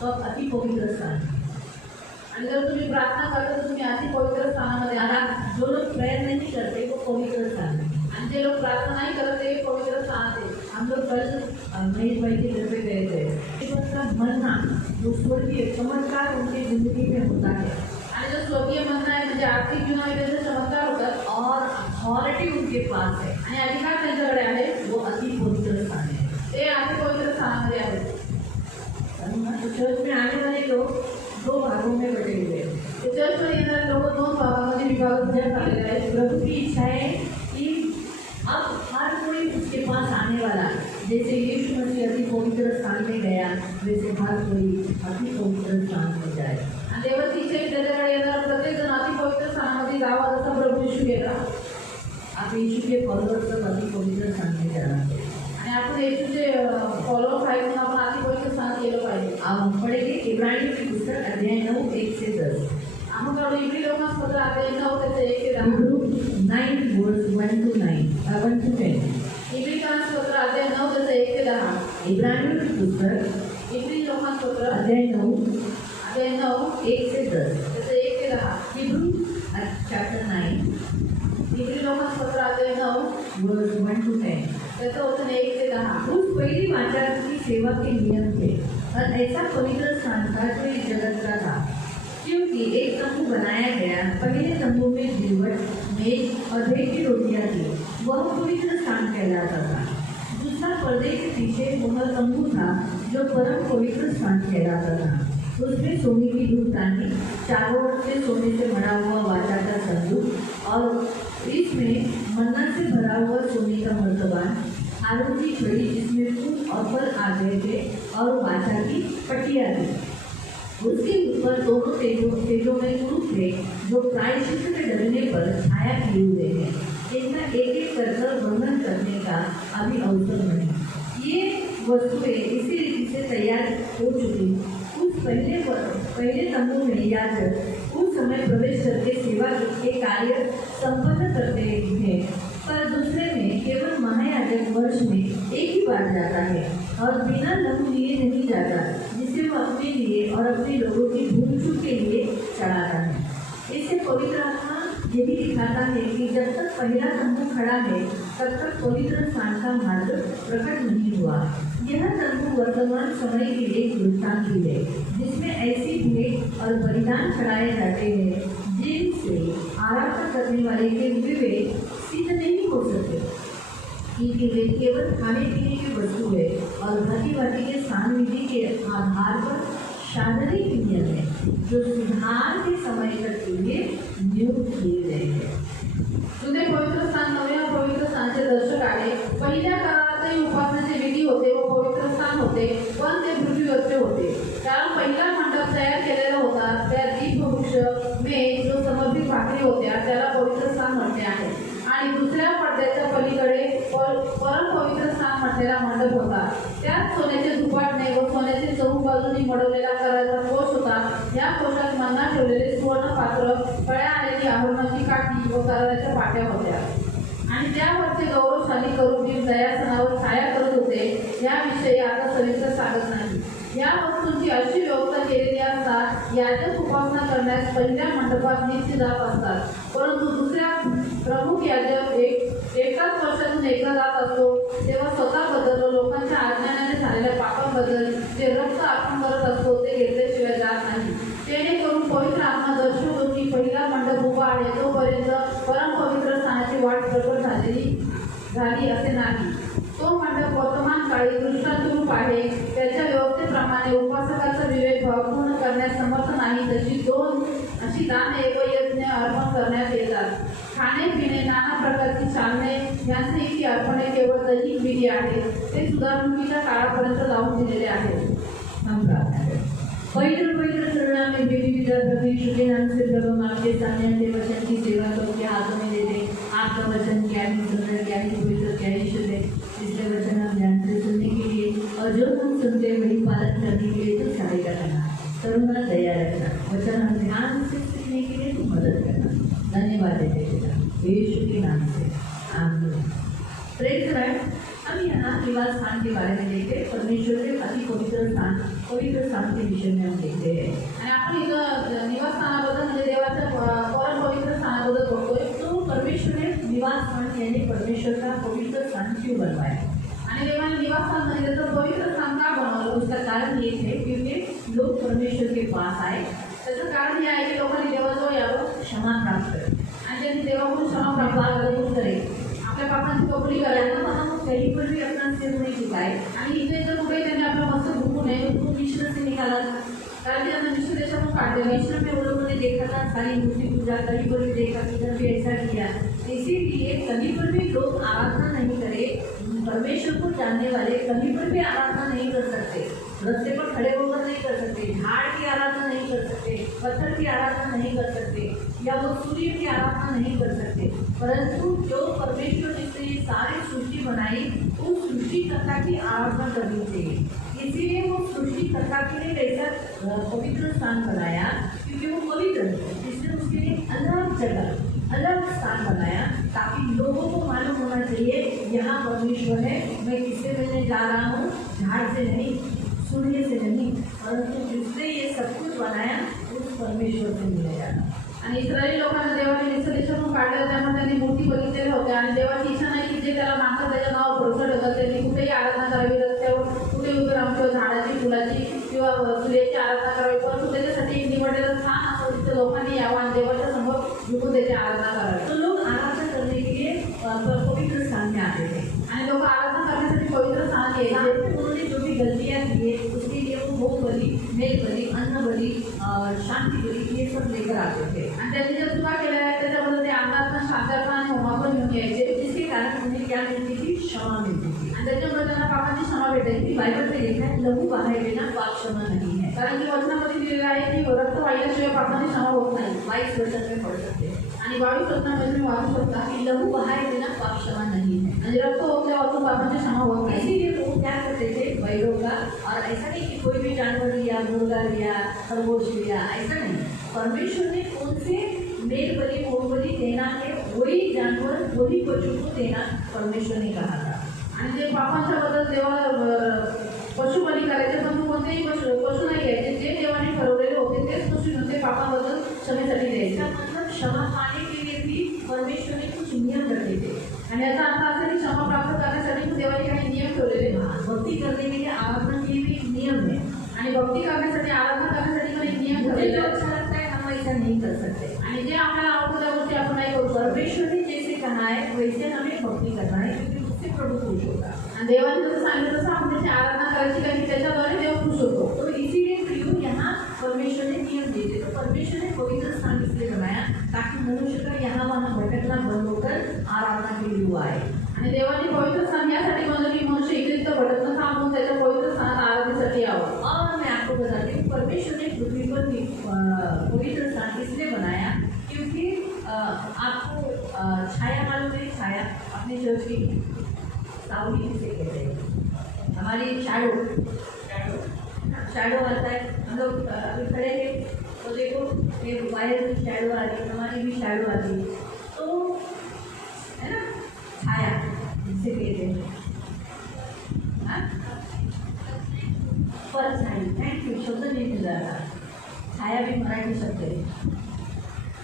तो अति पवित्र स्थान है। आणि जर तुम्ही प्रार्थना करता तर तुम्ही अति पवित्र स्थानामध्ये आहात। जो लोग प्रेयर नहीं करते वो पवित्र स्थान है, आणि जे लोग प्रार्थना नहीं करते वो पवित्र स्थान है। हम लोग कल महेश भाई के घर पे गए थे। उसका मन्ना जो स्वर्गीय चमत्कार उनकी जिंदगी में होता है, आणि जो स्वर्गीय मन्ना है म्हणजे आर्थिक जीवनामध्ये जैसे चमत्कार होतात और अथॉरिटी उनके पास है आणि अधिकार त्यांच्याकडे आहे, वो अति पवित्र स्थान है। ते अति पवित्र स्थानामध्ये आहेत। चर्च में आने वाले लोग दो भागों में बटे हुए हैं। चर्च में येणारे लोक दोन भागामध्ये विभाजित झालेले आहेत। प्रभु की इच्छा है कि अब हर कोई उसके पास आने वाला, जैसे यीशु मसीह अति पवित्र स्थान में गया वैसे हर कोई अति पवित्र स्थान में जाए। आणि देवाची इच्छा आहे त्याच्याकडे येणारा प्रत्येक जण अति पवित्र स्थानामध्ये जावा, जसा प्रभू यीशु गेला। आप यीशु के फॉलोअर्स सब अति पवित्र स्थान में जाना है, आणि आपण येशूचे फॉलोअर्स आहेत म्हणून आपण अति पवित्र स्थान केलं पाहिजे। हम पढ़ेंगे इब्रानियों की पुस्तक अध्याय 9 1 से 10। आपण काढू इब्री लोकांपत्र अध्याय 9 त्याचे 1 ते 10। 9 वर्स 1 to 9 1 to 10। इब्री लोकांपत्र अध्याय 9 त्याचे 1 ते 10। इब्रानियों की पुस्तक इब्री लोकांपत्र अध्याय 9 1 से 10 त्याचे 1 ते 10। हिब्रू चैप्टर 9 इब्री लोकांपत्र अध्याय 9 वर्स 1 to 10 त्याचं वचन 1 से 10। उस पहली वाचा की सेवा के नियम थे और ऐसा पवित्र स्थान था जो इस जगत का था, क्योंकि एक तंबू बनाया गया। पहले तंबू में जीवट, मेज और भेंट की रोटियां थी, वह पवित्र स्थान कहलाता था। दूसरा पर्दे के पीछे वह तंबू था जो परम पवित्र स्थान कहलाता था। उसमें सोने की धूपदानी, चारों ओर से सोने से भरा हुआ वाचा का संदूक और इसमें मन्ना से भरा हुआ सोने का मर्तबान, आरोन की छड़ी जिसमें फूल और फल आ गए थे और वाचा की पट्टियाँ थी। उसके ऊपर दोनों तेजों में कुरूप थे जो प्रायश्चित के डरने पर छाया किए हुए हैं। इनका एक एक कर वर्णन करने का अभी अवसर नहीं। ये वस्तुएं इसी रीति से तैयार हो चुकी। उस पहले तंबू में याजक उस समय प्रवेश करके सेवा के कार्य संपन्न करते हैं, पर दूसरे में केवल महायाजक वर्ष में एक ही बार जाता है और बिना लहू लिए नहीं जाता, जिसे वो अपने लिए और अपने लोगों की भूल चूक के लिए चढ़ाता है। इससे पवित्र आत्मा ये भी दिखाता है कि जब तक पहला तंबू खड़ा है तब तक पवित्र स्थान का मार्ग प्रकट नहीं हुआ। यह तंबू वर्तमान समय के लिए दृष्टांत है, जिसमें ऐसी भेंट और बलिदान चढ़ाए जाते हैं जिनसे आराधना करने वाले के विवेक सिद्ध नहीं हो सकते, क्योंकि वे केवल खाने पीने की वस्तु है और भांति भांति के स्नान विधि के आधार पर शारीरिक नियम है जो सुधार के समय तक के लिए नियुक्त किए गए हैं। जुने पवित्र स्थान नव्या पवित्र स्थानचे दर्शक आले। पहिल्या काळातही उपासनेचे विधी होते व पवित्र स्थान होते, पण ते पृथ्वीवरचे होते, कारण पहिला मंडप तयार केलेला होता। त्या दीपवृक्ष मेज जो समर्पित भाकरी होत्या त्याला पवित्र स्थान म्हटले आहे, आणि दुसऱ्या पडद्याच्या पलीकडे परम पवित्र स्थान म्हटलेला मंडप होता। त्यात सोन्याचे धुपाटणे व सोन्याचे चौक बाजूनी मडवलेला कराचा कोश होता। या कोशात मन्ना ठेवलेले सुवर्ण पात्र, कळ्या आलेली आभरणाची काठी व कराच्या पाट्या होत्या, आणि त्यावरचे गौरवशाली करूबीम दयासनावर छाया करत होते। याविषयी आता सविस्तर सांगत नाही। या वस्तूंची अशी व्यवस्था केलेली असतात, याजक उपासना करण्यास पहिल्या मंडपात नित्य जात असतात, परंतु दुसऱ्या प्रमुख याजक एकाच वर्षातून एकदा जात असतो। तेव्हा स्वतःबद्दल लोकांच्या अज्ञानाने झालेल्या पापांबद्दल जे रक्त आपण करत असतो ते घेतल्याशिवाय जात नाही, जेणेकरून पवित्र आत्मा दर्शवतो की पहिला मंडप उभा आहे तोपर्यंत परम पवित्र स्थानाची वाट प्रकट झाली असे नाही। तो मंडप वर्तमान काळी दृष्टांत रूप आहे, त्याच्या व्यवस्थेप्रमाणे उपासकाचा विवेक पूर्ण करण्यास समर्थ नाही। अशी दाने व यज्ञ अर्पण करण्यात येतात। खाणे पिणे नाना प्रकारची चालणे यांचे ही अर्पणे केवळ दैनिक विधी आहे, ते सुधारणुकीच्या काळापर्यंत लावून दिलेले आहे। पवित्र शरणा में बेबी विदा प्रभु यीशु के नाम से प्रभु हम आपके सामने अपने वचन की सेवा को के हाथों में देते। आपका वचन क्या ही सुंदर, क्या ही पवित्र, क्या ही शुद्ध है। इसलिए वचन हम ध्यान से सुनने के लिए और जो हम सुनते हैं वही पालन करने के लिए तो सहायता करना, करुणा दया रखना। वचन हम ध्यान से सीखने के लिए तो मदद करना। धन्यवाद देते पिता यीशु के नाम से, आमीन। Praise the Lord. हम यहाँ निवास स्थान के बारे में देखते हैं। परमेश्वर के अति पवित्र स्थान के विषय में हम देखते हैं। आणि आपण इथं निवास स्थानाबद्दल म्हणजे देवाच्या परम पवित्र स्थानाबद्दल बोलतोय। तो परमेश्वर ने निवास स्थान यानी परमेश्वर का पवित्र स्थान क्यों बनवाया आणि देवाने निवास स्थान म्हणजे तर पवित्र स्थान का बनवलं, उसका कारण ये है क्योंकि लोग परमेश्वर के पास आए। त्याचं कारण हे आहे की लोकांनी देवाजवळ यावं, क्षमा प्राप्त करेल आणि त्यांनी देवाकडून क्षमा प्राप्त करेल, आपल्या पापांची कबुली करायला हम कहीं पर भी अपना सिर नहीं झुकाए। आणि इथे जर कुठे त्यांनी आपलं मस्तक झुकू नये तो मिश्र से निकाला, कारण की त्यांना मिश्र देशातून काढलं। मिश्र में वो लोगों ने देखा था सारी मूर्ति पूजा, कहीं पर भी देखा किधर भी ऐसा किया। इसीलिए कहीं पर भी लोग आराधना नहीं करे, परमेश्वर को जानने वाले कहीं पर भी आराधना नहीं कर सकते, रस्ते पर खड़े होकर नहीं कर सकते, झाड़ की आराधना नहीं कर सकते, पत्थर की आराधना नहीं कर सकते, या वो सूर्य की आराधना नहीं कर सकते। परंतु जो परमेश्वर जिसने ये सारी सृष्टि बनाई उस सृष्टिकर्ता की आराधना करनी चाहिए। इसीलिए वो सृष्टिकर्ता के लिए ऐसा पवित्र स्थान बनाया क्योंकि वो पवित्र है, इसलिए उसके लिए अलग जगह अलग स्थान बनाया ताकि लोगों को मालूम होना चाहिए यहाँ परमेश्वर है। मैं किससे मिलने जा रहा हूँ, झाड़ से नहीं, सूर्य से नहीं, परंतु जिसने ये सब कुछ बनाया उस परमेश्वर से मिलने जाना। आणि इस्रायली लोकांना देवाने मिस्र देशातून काढलं, त्यामुळे त्यांनी मूर्ती बघितलेल्या होत्या आणि देवाची इच्छा नाही की जे त्याला मागतात त्याच्या नावावर भरोसा ठेवतात त्यांनी कुठेही आराधना करावी, रस्त्यावर कुठे उभे राहून किंवा झाडाची, फुलाची किंवा सूर्याची आराधना करावी, परंतु त्याच्यासाठी एक निवडलेलं स्थान असं तिथं लोकांनी यावं आणि देवाच्या समोर झुकून त्याची आराधना करावी। तो लोग आराधना करने के लिए पवित्र स्थान में आते थे आणि लोक आराधना करण्यासाठी पवित्र स्थान यायचे। उन्होंने जो भी गलतियाँ की उसके लिए वो भोग बलि, मेघ बलि, अन्न बलि, शांति बलि ये सब लेकर आते थे आणि त्यांनी जर चुका केल्या आहेत त्याच्याबद्दल ते अंगातनं शांतता आणि होमापण घेऊन यायचे, जिसके कारण उन्हें क्या मिलती थी, क्षमा मिलती थी आणि त्याच्यामुळे त्यांना पापांची क्षमा भेटायची। बायबल में लिखा है लहू बहाए बिना पाप क्षमा नहीं है, कारण की वचनामध्ये दिलेलं आहे की रक्त वाहिल्याशिवाय पापांची क्षमा होत नाही। 22 वचन में पढ़ सकते हैं आणि 22 वचनामध्ये मी वाचू शकता की लहू बहाए बिना पाप क्षमा नहीं है, म्हणजे रक्त ओतल्यापासून पापांची क्षमा होत नाही। इसीलिए वो क्या करते थे, बैलों का, और ऐसा नहीं कि कोई भी जानवर लिया, मुर्गा लिया, खरगोश लिया, ऐसा नहीं। परमेश्वर ने कौन से मेल बलि, भोग बलि देना है, वही जानवर वही पशु को देना परमेश्वर ने कहा था। आणि जे पापांच्या बद्दल देवाला पशु बली करायचे, पण कोणतेही पशु नाही घ्यायचे, जे देवाने ठरवलेले होते तेच पशु नव्हते पापाबद्दल क्षमेसाठी द्यायचे। मतलब क्षमा पाने के लिए भी परमेश्वर ने कुछ नियम रखे थे आणि याचा अर्थ असा की क्षमा प्राप्त करण्यासाठी देवाने काही नियम ठेवलेले। भक्ती करने के लिए, आराधना के लिए भी एक नियम है आणि भक्ती करण्यासाठी, आराधना करण्यासाठी पण एक नियम ठेवलेले। जो अच्छा लगता है हम ऐसा नहीं कर सकते आणि जे आपल्याला आवडतं त्या गोष्टी आपण नाही करू। परमेश्वर ने जैसे कहा है वैसे हमें भक्ती करना है क्योंकि उससे प्रभु खुश होगा आणि देवाने जसं सांगितलं तसं आपण त्याची आराधना करायची, कारण त्याच्याद्वारे देव खुश होतो। तो इसीलिए प्रियो यहाँ परमेश्वर ने नियम दिए थे। तो परमेश्वर ने पवित्र स्थान इसलिए बनाया ताकि मनुष्य का यहाँ वहाँ भटकना बंद होकर आराधना के लिए आए आणि देवाने पवित्र स्थान यासाठी बनवलं की मनुष्य इथे तिथं भटकणं थांबून त्याच्या पवित्र स्थानात आराधनेसाठी यावं। और मैं आपको बताती हूँ परमेश्वर ने पृथ्वी पर पवित्र स्थान इसलिए बनाया क्योंकि आपको छाया मालूम है, छाया अपने चर्च की सावली किसे कहते हैं, हमारी शैडो आता है। हम लोग अभी खड़े थे तो देखो ये वायर की शैडो आ रही है, हमारी भी शैडो आती है, तो है ना, छाया जिसे कहते हैं, परछाई। थैंक यू, शब्द नहीं मिल रहा था, छाया भी मराठी शब्द है।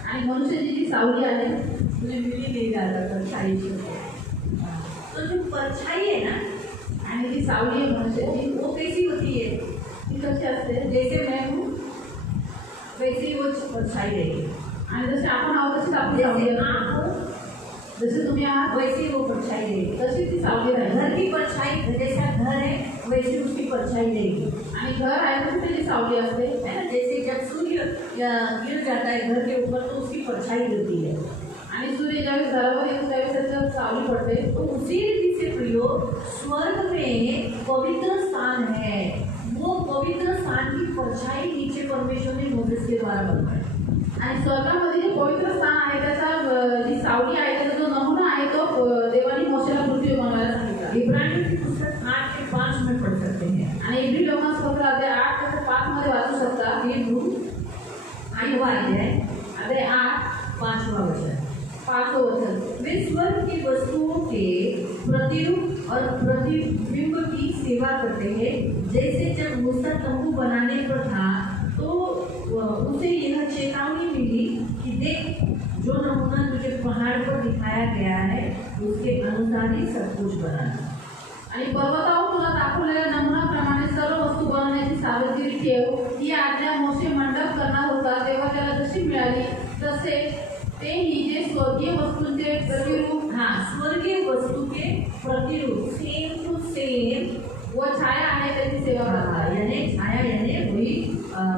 आणि मनुष्याची जी सावली आली तुझे मिली नाही जातात परछाईची। तो जो परछाई है ना आणि जी सावली है मनुष्याची वो कैसी होती है, ती कशी असते, जैसे मैं हूँ वैसे ही वो परछाई रहेगी आणि जसे आपण आहोत तशीच आपली सावली आप हो, जैसे तुम्ही आहात वैसे ही वो परछाई रहेगी, तशी ती सावली रहेगी। घर की परछाई जैसा घर है वैसे उसकी परछाई रहेगी आणि घर आहे तर त्याची सावली असते है ना। जैसे जब सूर्य गिर जाता है घर के ऊपर तो उसकी परछाई गिरती है आणि सूर्य ज्यावेळेस घरावर येतो त्यावेळेस त्याच्यावर सावली पडते। तो उसी रीति से प्रियो स्वर्ग में पवित्र स्थान है, वो पवित्र स्थान की परछाई नीचे परमेश्वर ने मोसेस के द्वारा बनवाई आणि स्वर्गामध्ये जे पवित्र स्थान आहे त्याचा जी सावली आहे त्याचा जो नमुना आहे तो देवानी मोसेला पृथ्वी बनवायला सांगितला। इब्रानियों की पुस्तक 8:5 में पढ़ सकते हैं आणि इब्री लोकांपत्र अध्याय 8:5 मध्ये वाचू शकता। हिब्रू 8वां अध्याय 8:5 वचन। पांचों वचन, वे स्वर्ग की वस्तुओं के प्रतिरूप और प्रतिबिंब की सेवा करते हैं। जैसे जब मूसा तंबू बनाने पर था तो उसे यह चेतावनी मिली कि देख, जो नमूना तुझे पहाड़ पर दिखाया गया है उसके अनुसार ही सब कुछ बनाना। आणि पर्वतावर तुला दाखवलेल्या नमुन्याप्रमाणे सर्व वस्तू बनवण्याची सावधगिरी ठेव. ही आज्ञा मोशे मंडप करणार होता तेव्हा त्याला जशी मिळाली तसे तेही जे स्वर्गीय वस्तूंचे प्रतिरूप, हाँ, स्वर्गीय वस्तु के प्रतिरूप, सेम टू सेम, व छाया आहे त्याची सेवा करतात. यानी छाया यानी वही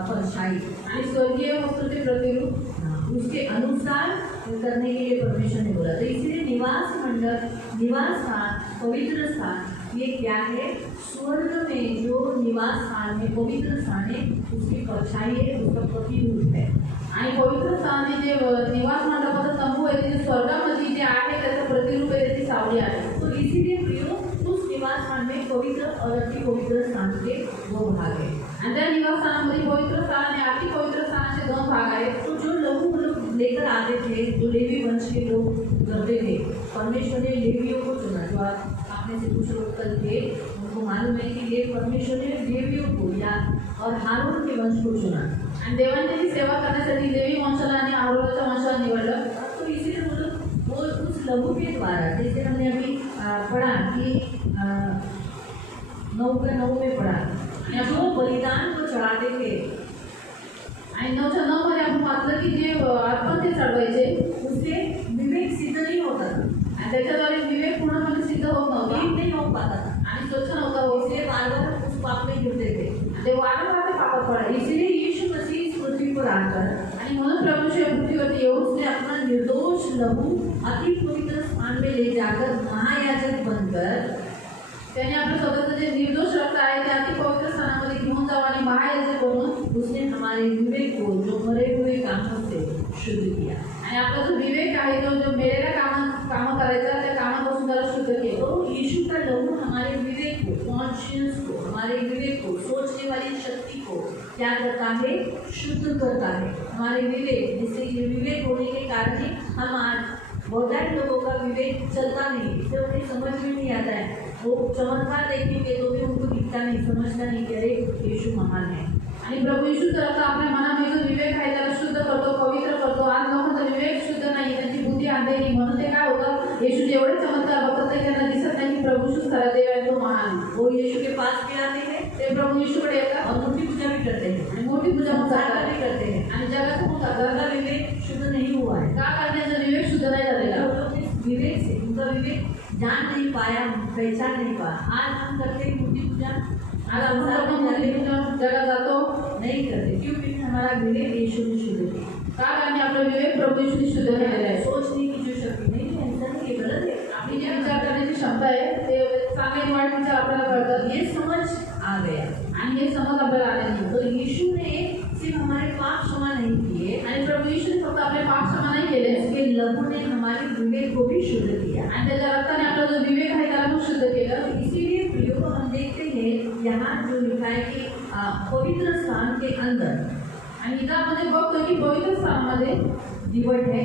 परछाई, आणि स्वर्गीय वस्तूचे प्रतिरूप उसके अनुसार करने के लिए परमेश्वर ने बोला। तो इसलिए निवास मंडप, निवास स्थान, पवित्र स्थान, ये क्या है? स्वर्ग में जो निवास स्थान में पवित्र स्थान है उसकी परछाई है, उसका प्रतिरूप है। आणि पवित्र स्थानी जे निवास मंडपाचा तंबू आहे ते स्वर्गामध्ये जे आहे त्याचं प्रतिरूप आहे, त्याची सावली आहे. तो इसीलिए प्रियो उस निवास स्थान में पवित्र और अति पवित्र स्थान के दो भाग है। आणि त्या निवासस्थानामध्ये पवित्र स्थान आणि अति पवित्र स्थानाचे दोन भाग आहेत. तो जो लोग लेकर आते थे, जो लेवी वंश के लोग करते थे, परमेश्वर ने लेवियों को चुना। जो आप में से कुछ लोग कल थे उनको मालूम है कि ये परमेश्वर ने लेवियों को या और हारून के वंश को चुना आणि देवांची सेवा करण्यासाठी लेवी वंशाला आणि आरोराच्या वंशाला निवडलं. तो इसीलिए वो उस लघु के द्वारा, जैसे हमने अभी पढ़ा कि 9:9 में पढ़ा, जो बलिदान को चढ़ाते थे आणि 9:9 मध्ये आपण वाचलं की जे अर्पण ते चढवायचे उससे विवेक सिद्ध नहीं होता था आणि त्याच्याद्वारे विवेक पूर्णपणे सिद्ध होत नव्हता ठीक नहीं हो पाता था आणि स्वच्छ नव्हता होत. इसलिए बार-बार उस पाप में गिरते थे। आणि ते वारंवार ते पापात पडायचे. इसलिए यीशु मसीह इस पृथ्वी पर आकर आणि म्हणून प्रभूच्या पृथ्वीवरती येऊन उसने अपना निर्दोष लहू अति पवित्र स्थान में ले जाकर महायाजक बनकर त्याने आपलं स्वतःचं जे निर्दोष रक्त आहे ते अति पवित्र स्थानामध्ये घेऊन जावं आणि महायाजक बनून उसने हमारे विवेक को जो मरे हुए कामों से शुद्ध किया। आणि आपला जो विवेक आहे तो जो मेलेल्या कामं करायचा त्या कामापासून त्याला शुद्ध केलं. तो यीशु का लहू हमारे विवेक को, कॉन्शियस को, हमारे विवेक को, सोचने वाली शक्ति को क्या करता है? शुद्ध करता है। हमारे विवेक, जिससे ये विवेक होने के कारण ही हम आज बहुत सारे लोगों का विवेक चलता नहीं, इससे उन्हें समझ में नहीं आता है। वो चमत्कार देखेंगे तो भी उनको दिखता नहीं, समझता नहीं कि अरे यीशु महान है। आणि प्रभू येशू तर आता आपल्या मनामध्ये जो विवेक आहे त्याला शुद्ध करतो, पवित्र करतो. आज लोकांचा विवेक शुद्ध नाही, त्यांची बुद्धी अंधेरी, म्हणून ते काय होतं, येशू जेवढे चमत्कार बघतात ते त्यांना दिसत नाही की प्रभू येशूच खरा देव आहे, तो महान. वो यीशु के पास भी आते हैं, ते प्रभू येशूकडे येतात और मूर्ति पूजा भी करते हैं आणि मूर्ती पूजा पण संसार करतात भी करते हैं। आणि जगात पण करतात. उनका विवेक शुद्ध नहीं हुआ है। का करण्याचा विवेक शुद्ध नाही झालेला. वो लोग इस विवेक से, उनका विवेक जान नहीं पाया, पहचान नहीं पाया। आज हम करते हैं मूर्ति पूजा, आज आपण लोक मूर्ती पूजा जगात जातो नहीं करते, क्यों? क्योंकि हमारा विवेक यीशु ने शुद्ध किया। का कारण आपला विवेक प्रभू येशूने शुद्ध केलेला आहे. सोचने की जो शक्ति नहीं है, इंसान की गलत है। आपली जी विचार करण्याची क्षमता आहे ते चांगले वाईट विचार आपल्याला कळतात. ये समझ आ गया आणि हे समज आपल्याला आले नाही. तो यीशु ने सिर्फ हमारे पाप क्षमा नहीं किए, आणि प्रभू येशूने फक्त आपले पाप क्षमा नाही केले, उसके लहू ने हमारे विवेक को भी शुद्ध किया। आणि त्याच्या रक्ताने आपला जो विवेक आहे त्याला पण शुद्ध केलं. इसीलिए प्रियो हम देखते हैं यहाँ जो लिखा है कि पवित्र स्थान के अंदर, आणि इथं आपण जे बघतो की पवित्र स्थानामध्ये दीवट है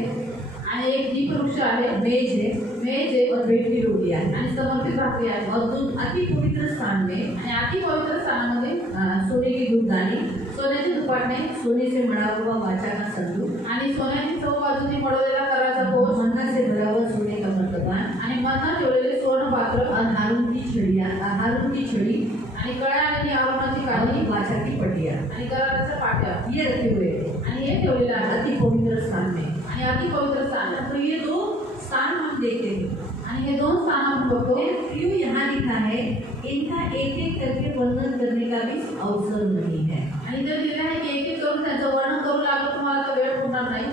आणि एक दीपवृक्ष आहे, मेज है मेज और बैठी रोटियां है आणि समर्पित भाकरी आहे. और दूध अति पवित्र स्थान में आणि अति पवित्र स्थानामध्ये सोने की धूपदानी, सोन्याची दुपाटणे सोने से मढ़ा हुआ वाचा का संदूक आणि सोन्याची चौ बाजूनी मडवलेला कराचा कोश मन्ना से भरा हुआ सोने का मर्तबान आणि मन्ना ठेवलेले स्वर्ण पात्र और हारून की छड़ी आणि कळ्या आणि आवरणाची काळी और वाचा की पटिया, आणि कराराच्या पाट्या ये रखे हुए थे आणि हे ठेवलेलं आहे अति पवित्र स्थान में। आणि अति पवित्र स्थान. तो ये दो स्थान हम देखते हैं आणि हे दोन स्थान आपण बघतो. क्यों यहाँ लिखा है, इनका एक एक करके वर्णन करने का भी अवसर नहीं है। आणि जर दिलं आहे की एक एक करून त्याचं वर्णन करू लागलं तुम्हाला तर वेळ पुरणार नाही,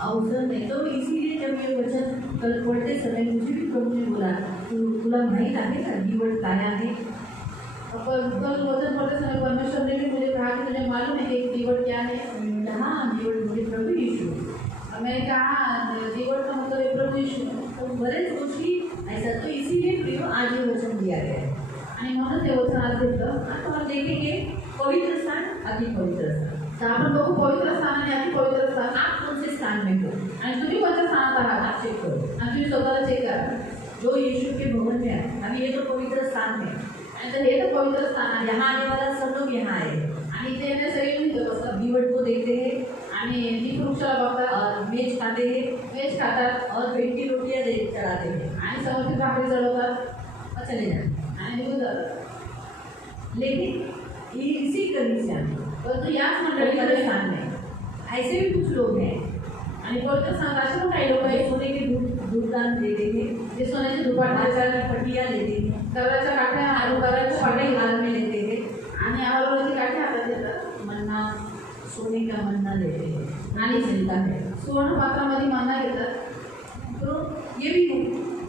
अवसर नहीं। तो इसीलिए जब ये वचन कल पढ़ते समय मुझे भी प्रभु ने बोला, तुला माहीत आहे का दीवट काय आहे? अपन कल वचन पढ़ते समय परमेश्वर ने भी मुझे कहा कि मुझे मालूम है कि दीवट क्या है. हाँ, दीवट मुझे प्रभु यीशु। और मैंने कहा दीवट का मतलब है प्रभु यीशु. तो बरेच गोष्टी ऐसा, तो इसीलिए प्रियो आज ये वचन दिया गया है। आणि म्हणून ते वचन आज घेतलं. तो हम देखेंगे पवित्र स्थान, अति पवित्र स्थान। तर आपण बघू पवित्र स्थान आणि अतिपवित्र स्थान. आप कौन से स्थान में हो? आणि तुम्ही कोणत्या स्थानात आहात आप चेक करो. आणि तुम्ही स्वतःला चेक करा. जो यीशु के भवन में है, अभी ये तो पवित्र स्थान है. आणि तर हे तर पवित्र स्थान आहे. यहाँ आने वाला सब लोग यहाँ आए आणि इथे येणे सगळे इथं बसतात. दीवट को देखते हैं आणि दीप वृक्षाला बघतात, और मेज खाते हैं वेज खातात और 20 रोटियां चढ़ाते हैं आणि समर्पित भाकरी चढवतात और चले जाते. आणि निघून जातात. लेकिन ये इसी कलीसिया में परंतु याच पवित्र मंडळीमध्ये स्थान में ऐसे भी कुछ लोग हैं आणि पवित्र स्थानात असे पण काही लोक जो आहेत सोने के धूपदान देते हैं, जे सोन्याचे दुपाट बादशाह की पट्टियाँ लेते हैं, कराच्या काठ्या आणि कराच्या छोटे पाट्या हार में लेते हैं, आणि आवरवरची काठी हातात घेतात मन्ना सोने का मन्ना लेते हैं आणि मिलता है. सुवर्ण पात्रामध्ये मन्ना घेतात. तो ये भी है.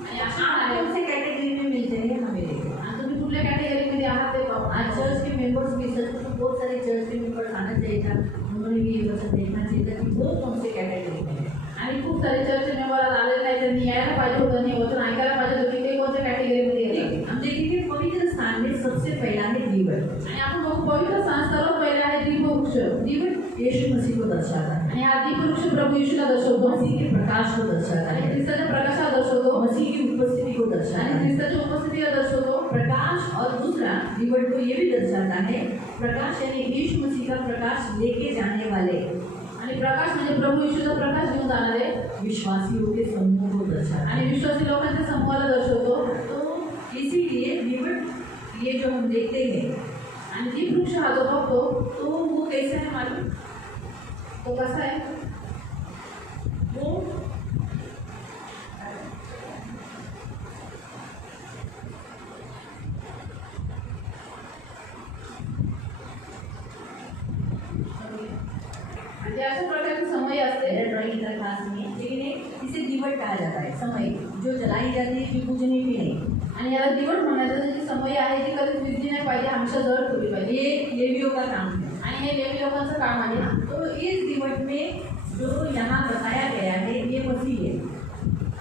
आणि अशा आप आहे. कौन से कैटेगरी में मिलते हैं हमें देखो. आणि तुम्ही कुठल्या कॅटेगरीमध्ये आहात ते पाहू. आज चर्च के मेंबर्स भी सच में बहुत सारे चर्च के मेंबर्स आना चाहिए था, उन्होंने भी ये वचन देखना चाहिए था कि वो कौन से कैटेगरी में है. आणि खूप सारे चर्च मेंबर आलेले नाही, त्यांनी यायला पाहिजे होतं, नाही वचन ऐकायला पाहिजे होतं की ते कोणत्या कॅटेगरीमध्ये येतात. हम देखेंगे पवित्र स्थान में सबसे पहला है दीवट. आणि आपण बघू पवित्र स्थान सर्वात पहिले आहे दीपवृक्ष. दीवट यीशु मसीह को दर्शाता है, आणि हा दीपवृक्ष प्रभू येशूला दर्शवतो. मसीह के प्रकाश को दर्शाता आणि है, ख्रिस्ताच्या प्रकाशाला दर्शवतो. मसीह की उपस्थिति को दर्शाता आणि है. ख्रिस्ताच्या उपस्थितीला दर्शवतो. प्रकाश और दूसरा दीवट को ये भी दर्शाता है, प्रकाश यानी यीशु मसीह का प्रकाश लेके जाने वाले आणि प्रकाश म्हणजे प्रभू येशूचा प्रकाश घेऊन जाणारे विश्वासियों के समूह को दर्शाता है. आणि विश्वासी लोकांच्या समूहाला दर्शवतो. तो इसीलिए दीवट ये जो हम देखते हैं, आणि दीपवृक्ष हा जो बघतो तो वो कैसा है मालूम? तो कसा आहे? वो म्हणजे अशा प्रकारची समय असते. मेरा ड्राइंग का खास नहीं है, लेकिन इसे दीवट कहा जाता है. समय जो जलाई जाती है, जो पूजने की नहीं. आणि याला दिवट म्हणायचं जी समय आहे ती कधीच विधी नाही पाहिजे, हमेशा जर ठेवली पाहिजे. ये लेवियों का काम है. आणि हे लेवी लोकांचं काम आहे. तो इस दीवट में जो यहाँ बताया गया है ये मसीह है.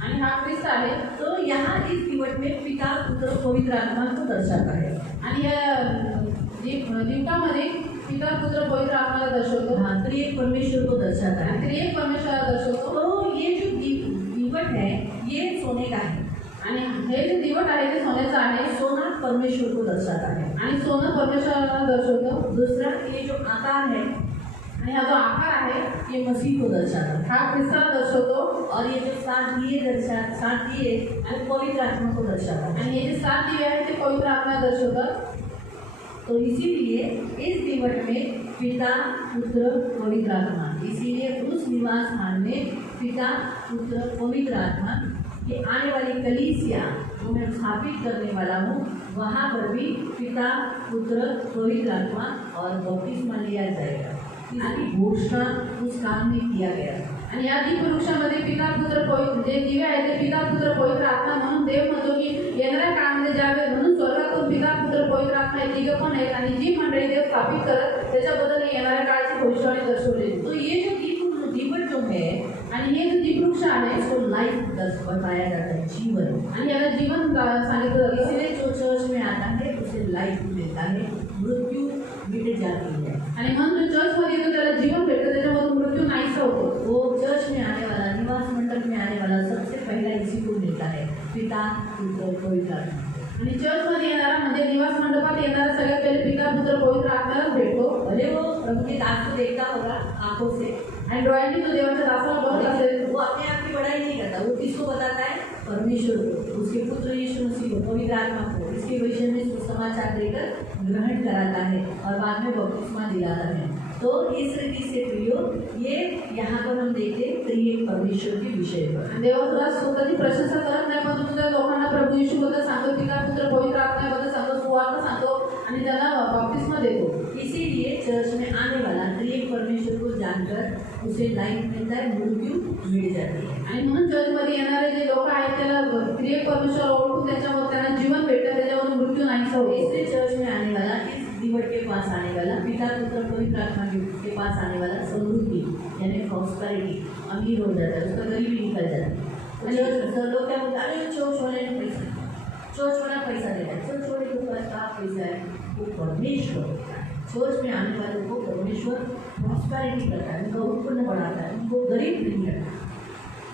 आणि हा ख्रिस्त आहे. तो यहाँ इस दीवट में पिता पुत्र पवित्र आत्मा को दर्शाता है. आणि या दिवटामध्ये पिता पुत्र पवित्र आत्माला दर्शवतो. हाँ, तो ये परमेश्वर को दर्शाता है. आणि त्रिएक परमेश्वराला दर्शवतो. तो ये जो दीवट है ये सोने का है. आणि हे जे दिवट आहे ते सोन्याचं आहे. सोना परमेश्वर को दर्शाता है. आणि सोनं परमेश्वराला दर्शवतो. दूसरा ये जो आकार है आणि हा जो आकार आहे ये मसीह को दर्शाता है. हा ख्रिस्ताला दर्शवतो. और ये जो सात दिए वो पवित्र आत्मा को दर्शाता है. आणि हे जे 7 दिवे आहेत ते पवित्र आत्मा दर्शवतात. तो इसीलिए इस दीवट में पिता पुत्र पवित्र आत्मा, इसीलिए उस निवास स्थान में पिता पुत्र पवित्र आत्मा ये आने वाली कलीसिया जो मैं स्थापित करने वाला हूँ, वहाँ पर भी पिता पुत्र पवित्र आत्मा और बपतिस्मा लिया जाएगा. इसकी घोषणा उस काम में किया गया. आणि या दीपवृक्षामध्ये पिता पुत्र पवित्र जे दिवे आहेत ते पिता पुत्र पवित्र आत्मा म्हणून देव म्हणतो की येणाऱ्या काळामध्ये ज्यावेळी म्हणून स्वर्गातून पिता पुत्र पवित्र आत्मा हे तिघं पण आहेत. आणि जी मंडळी देव स्थापित करत त्याच्याबद्दल येणाऱ्या काळाची भविष्यवाणी दर्शवलेली. तो ये जो दीवट जो है आणि हे जो दीपवृक्ष आहे इसको लाइफ बताया जाता है, जीवन. आणि याला जीवन सांगितलं जातं. इसलिए जो चर्च में आता है उसे लाइफ मिलता है, मृत्यु मिट जाती है. आणि म्हणून जो चर्चमध्ये येतो त्याला जीवन भेटतं, त्याच्यामधून मृत्यू नाहीसा होतो. वो चर्च में आने वाला, निवास मंडप में आने वाला सबसे पहला इसी को मिलता है, पिता पुत्र पवित्र आत्मा. आणि चर्चमध्ये येणारा म्हणजे निवास मंडपात येणारा सगळ्यात पहिले पिता पुत्र पवित्र आत्म्यालाच भेटतो. भले वो प्रभु के दास को देखता होगा आंखों से, आणि डोळ्यांनी तो देवाच्या दासाला बघत असेल. वो अपने आप की बड़ाई नहीं करता. वो किसको बताता है? परमेश्वर को, उसके पुत्र यीशु मसीह को, पवित्र आत्मा को. इसके विषय में सुसमाचार देकर ग्रहण कराता है और बाद में बपतिस्मा दिलाता है. तो इस रीति से प्रियो ये यहाँ पर हम देखते त्रिएक परमेश्वर के विषय पर. आणि देवाला स्वतःची प्रशंसा करत नाही, पण तुमच्या लोकांना प्रभू येशूबद्दल सांगतो, पिता पुत्र पवित्र आत्म्याबद्दल सांगतो, सुवार्ता सांगतो आणि त्यांना बपतिस्मा देतो. इसीलिए चर्च में आने वाला त्रिएक परमेश्वर को जानकर उसे लाइफ मिलता है, मृत्यु मिट जाती है. आणि म्हणून चर्चमध्ये येणारे जे लोक आहेत त्याला त्रिएक परमेश्वर ओळखून त्याच्यावर त्यांना जीवन भेटतं, त्याच्यावरून मृत्यू नाहीसा होतो. इसलिए चर्च में आने वाला, इस दीवट के पास आने वाला, पिता पुत्र पवित्र आत्मा के पास आने वाला समृद्धि यानी प्रॉस्पेरिटी, अमीर हो जाता है, उसका गरीबी निकल जाती है. लोग क्या बोलते हैं? अरे चर्च वाले ने पैसा, चर्च वाला पैसा देता है, चर्च वाले के पास का पैसा है, वो परमेश्वर होता है। चर्च में आने वालों को परमेश्वर प्रॉस्पेरिटी करता है, उनका उत्पन्न बढ़ाता है, उनको गरीब नहीं करता।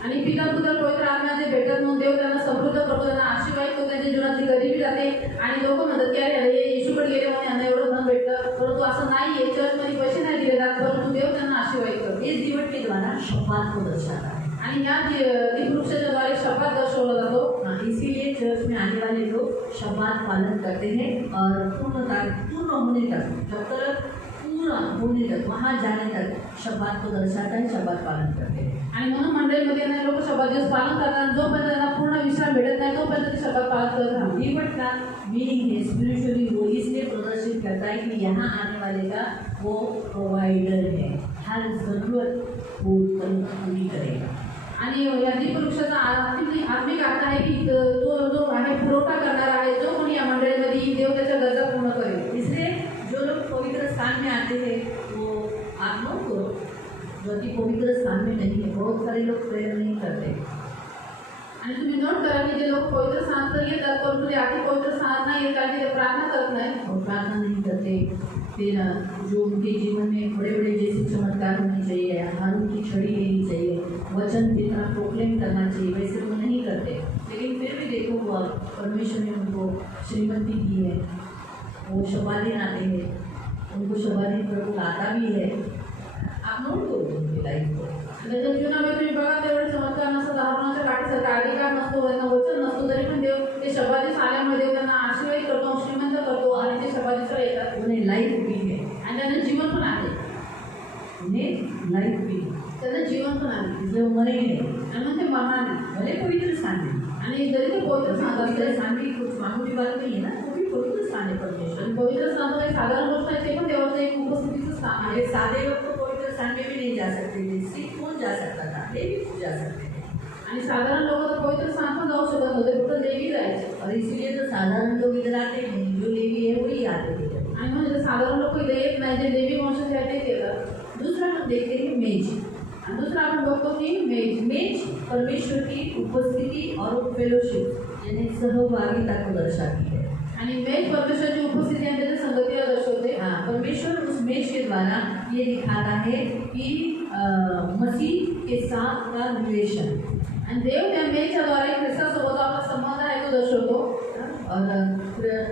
आणि पिता पुत्र पवित्र आत्मा जे भेटत म्हणून देव त्यांना समृद्ध करतो, त्यांना आशीर्वाद करतो, त्यांच्या जीवनातली गरिबी जाते आणि लोक म्हणतात की अरे हे येशूकडे गेले म्हणून यांना एवढं धन भेटलं, परंतु असं नाही आहे. चर्चमध्ये पैसे नाही दिले जात, परंतु देव त्यांना आशीर्वाद करतो. इस जीवन के द्वारा शपात को दर्शाता है आणि या दीपवृक्षाच्या द्वारे शपथ दर्शवला जातो. इसीलिए चर्च में आने वाले लोग शपात पालन करते हैं और पूर्ण होने तक, जब तक पूरा होने तक, वहाँ जाने तक शपात को दर्शाता है, शपात पालन करते हैं। आणि म्हणून मंडळीमध्ये येणारे लोक शपथ दिवस पालन करतात. जोपर्यंत त्यांना पूर्ण विश्राम भेटत नाही तोपर्यंत ते शपथ पालन करत राहतात. जीवन का मीनिंग है स्पिरिचुअली, वो इसलिए प्रदर्शित करता है कि यहाँ आने वाले का वो प्रोवाइडर है, हर जरूरत वो पूरी करेगा। आणि या दीपवृक्षाचा आत्मिक अर्थ आहे की जो आहे पुरवठा करणारा आहे, जो कोणी या मंडळीमध्ये देव त्याच्या गरजा पूर्ण करेल. इसलिए जो लोग पवित्र स्थान में आते हैं वो आप लोग को जो कि पवित्र स्थान में नहीं है, बहुत सारे लोग प्रेयर नहीं करते। आणि तुम्ही नोट करा की जे लोक पवित्र स्थान तर येतात परंतु ते आधी पवित्र स्थान नाही येत कारण ते प्रार्थना करत नाही और प्रार्थना नहीं करते। फिर जो उनके जीवन में बड़े बड़े जैसे चमत्कार होने चाहिए, हारून की छड़ी लेनी चाहिए, वचन जितना प्रोक्लेम करना चाहिए, वैसे वो नहीं करते। लेकिन फिर भी देखो वो परमेश्वर ने उनको श्रीमती दी है, वो शबादिन आते हैं, उनको शबादिन प्रभु आता भी है। आप नोट करो उनकी लाइफ को। त्याच्या जीवनामध्ये तुम्ही बघा तेवढे चमत्कार नसतात, दाखवण्याच्या काठीसारखा अधिकार नसतो, त्यांना वचन नसतो, तरी पण देव ते शबादिस आल्यामुळे देव त्यांना आशीर्वाद करतो, श्रीमंत करतो आणि ते शबादिसला येतात. उन्हें लाइफ भी है, आणि त्यांना जीवन पण आहे, उन्हें लाइफ भी है, त्यांना जीवन पण आहे इसलिए वो मरेंगे आणि मग ते मरणार नाही. भले पवित्र स्थान में, आणि जरी ते पवित्र स्थान पवित्र असते, स्थान भी कुछ मामूली बात नहीं है ना, वो भी पवित्र स्थान है परमेश्वर। पवित्र स्थान तर एक साधारण गोष्ट आहे, ते पण देवाचं एक उपस्थितीचं स्थान आहे. ये सादे लोग तो पवित्र स्थान में भी नहीं जा सकते थे, सिर्फ कौन जा सकता था, लेवी जा सकते थे। आणि साधारण लोक तर पवित्र स्थान पण जाऊ शकत नव्हते, फक्त देवी जायचे. और इसीलिए तो साधारण लोग इधर आते हैं, जो लेवी है वही आते थे। आणि म्हणजे साधारण लोक इथे येत नाही, जे देवी वंशाचे आहे ते येतात. दूसरा हम देखते हैं मेज। आणि दुसरं आपण बघतो की मेज. मेज परमेश्वर की उपस्थिति और फेलोशिप यानी सहभागिता को दर्शाती है। आणि मेज परमेश्वराची उपस्थिती आणि त्याच्या संगतीला दर्शवते. हाँ, परमेश्वर उस मेज के द्वारा ये दिखाता है कि मसीह के साथ का रिलेशन, आणि देव त्या मेजच्या द्वारे ख्रिस्तासोबत आपला संबंध आहे तो दर्शवतो. और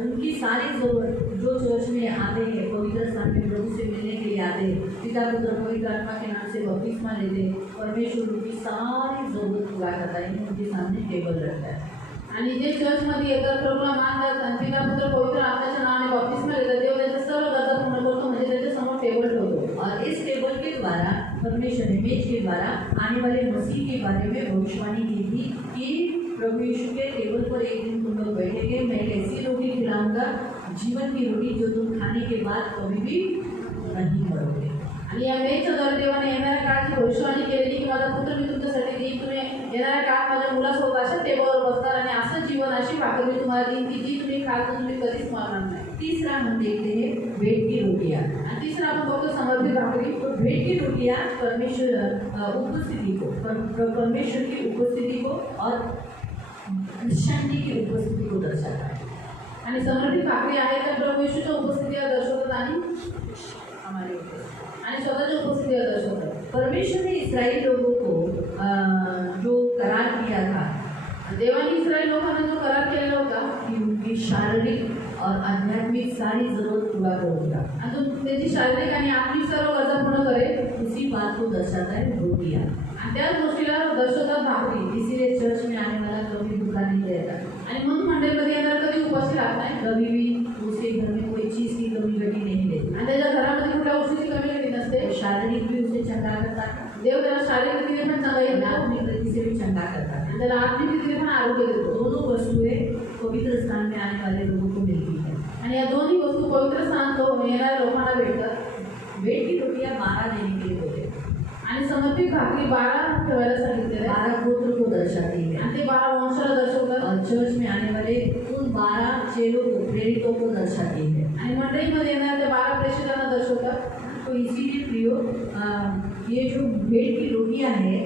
उनकी सारी जरूरत जो चर्च में आते हैं, पवित्र स्थान में प्रभु से मिलने के लिए आते हैं, पिता पुत्र पवित्र आत्मा के नाम से बपतिस्मा लेते, परमेश्वर उनकी सारी जरूरत पूरा करता है, उनके सामने टेबल रखता है। आणि जे चर्चमध्ये येतात, प्रभूला मानतात आणि पिता पुत्र पवित्र आत्म्याच्या नावाने बपतिस्मा देतात, देव त्याच्या सर्व गरजा पूर्ण करतो, म्हणजे त्याच्या समोर टेबल ठेवतो. और इस टेबल के द्वारा परमेश्वर ने मेज के द्वारा आने वाले मसीह के बारे में भविष्यवाणी की थी कि प्रभु यीशु के टेबल पर एक दिन तुम लोग बैठेंगे, मैं ऐसी रोटी खिलाऊंगा, जीवन की रोटी जो तुम खाने के बाद कभी भी नहीं मरोगे। आणि या मेजच्या द्वारे देवाने येणाऱ्या काळाची भविष्यवाणी केलेली की माझा पुत्र मी तुमच्यासाठी देईन, तुम्ही येणाऱ्या काळात माझ्या मुलासोबत अशा टेबलवर बसणार आणि असं जीवन, अशी भाकर मी तुम्हाला देईन की जी तुम्ही खाल तर तुम्ही कधीच मरणार नाही. तीसरा हम देखते हैं भेंट की रोटियाँ। आणि तिसरं आपण बघतो समर्पित भाकरी. तो भेंट की रोटियाँ परमेश्वर उपस्थिति को, परमेश्वर की उपस्थिति को और क्रिश्चियनिटी की उपस्थिति को दर्शाता है। आणि समर्पित भाकरी आहे तर प्रभू येशूच्या उपस्थितीला दर्शवतात आणि हमारे ऊपर आणि स्वतःच्या उपस्थितीला दर्शवतात. परमेश्वर ने इस्राएली लोगों को जो करार किया था, देवाने इस्रायल लोकांना जो करार केलेला होता कि उनकी शारीरिक और आध्यात्मिक सारी जरूरत पूरा करूँगा, आणि तो त्याची शारीरिक आणि आत्मिक सर्व गरजा पूर्ण करेल, उसी बात को दर्शाता है रोटियाँ। आणि त्याच गोष्टीला दर्शवतात भाकरी. इसीलिए चर्च में आने वाला कभी भूखा नहीं रहता, आणि म्हणून मंडळीमध्ये येणार कधी उपाशी राहत नाही, कभी भी उसके घर में कोई चीज़ की कमी घटी नहीं रहती। आणि त्याच्या घरामध्ये कुठल्या गोष्टीची कमी घटी नसते. शारीरिक भी उसे चंगा करता है, देव त्याला शारीरिक रीतीने पण चांगला येतो आत्मिक रीति से भी चंगा करता है। आणि त्याला आत्मिक रीतीने पण आरोग्य देतो. दोनों वस्तुएं पवित्र स्थान में आने वाले लोगों को मिलती है। आणि या दोन्ही वस्तू पवित्र स्थान तो येणाऱ्या लोकांना भेटतात. भेंट की रोटियाँ 12 देने के लिए होते हैं, आणि समर्पित भाकरी 12 ठेवायला सांगितलेलं आहे 12 गोत्र को दर्शाती है। आणि ते 12 वंशाला दर्शवतात. और चर्च में आने वाले उन 12 चेलों को, प्रेरितों को दर्शाती है। आणि मंडळीमध्ये येणाऱ्या त्या 12 प्रेषितांना दर्शवतात. तो इसीलिए प्रियो ये जो भेंट की रोटियाँ हैं,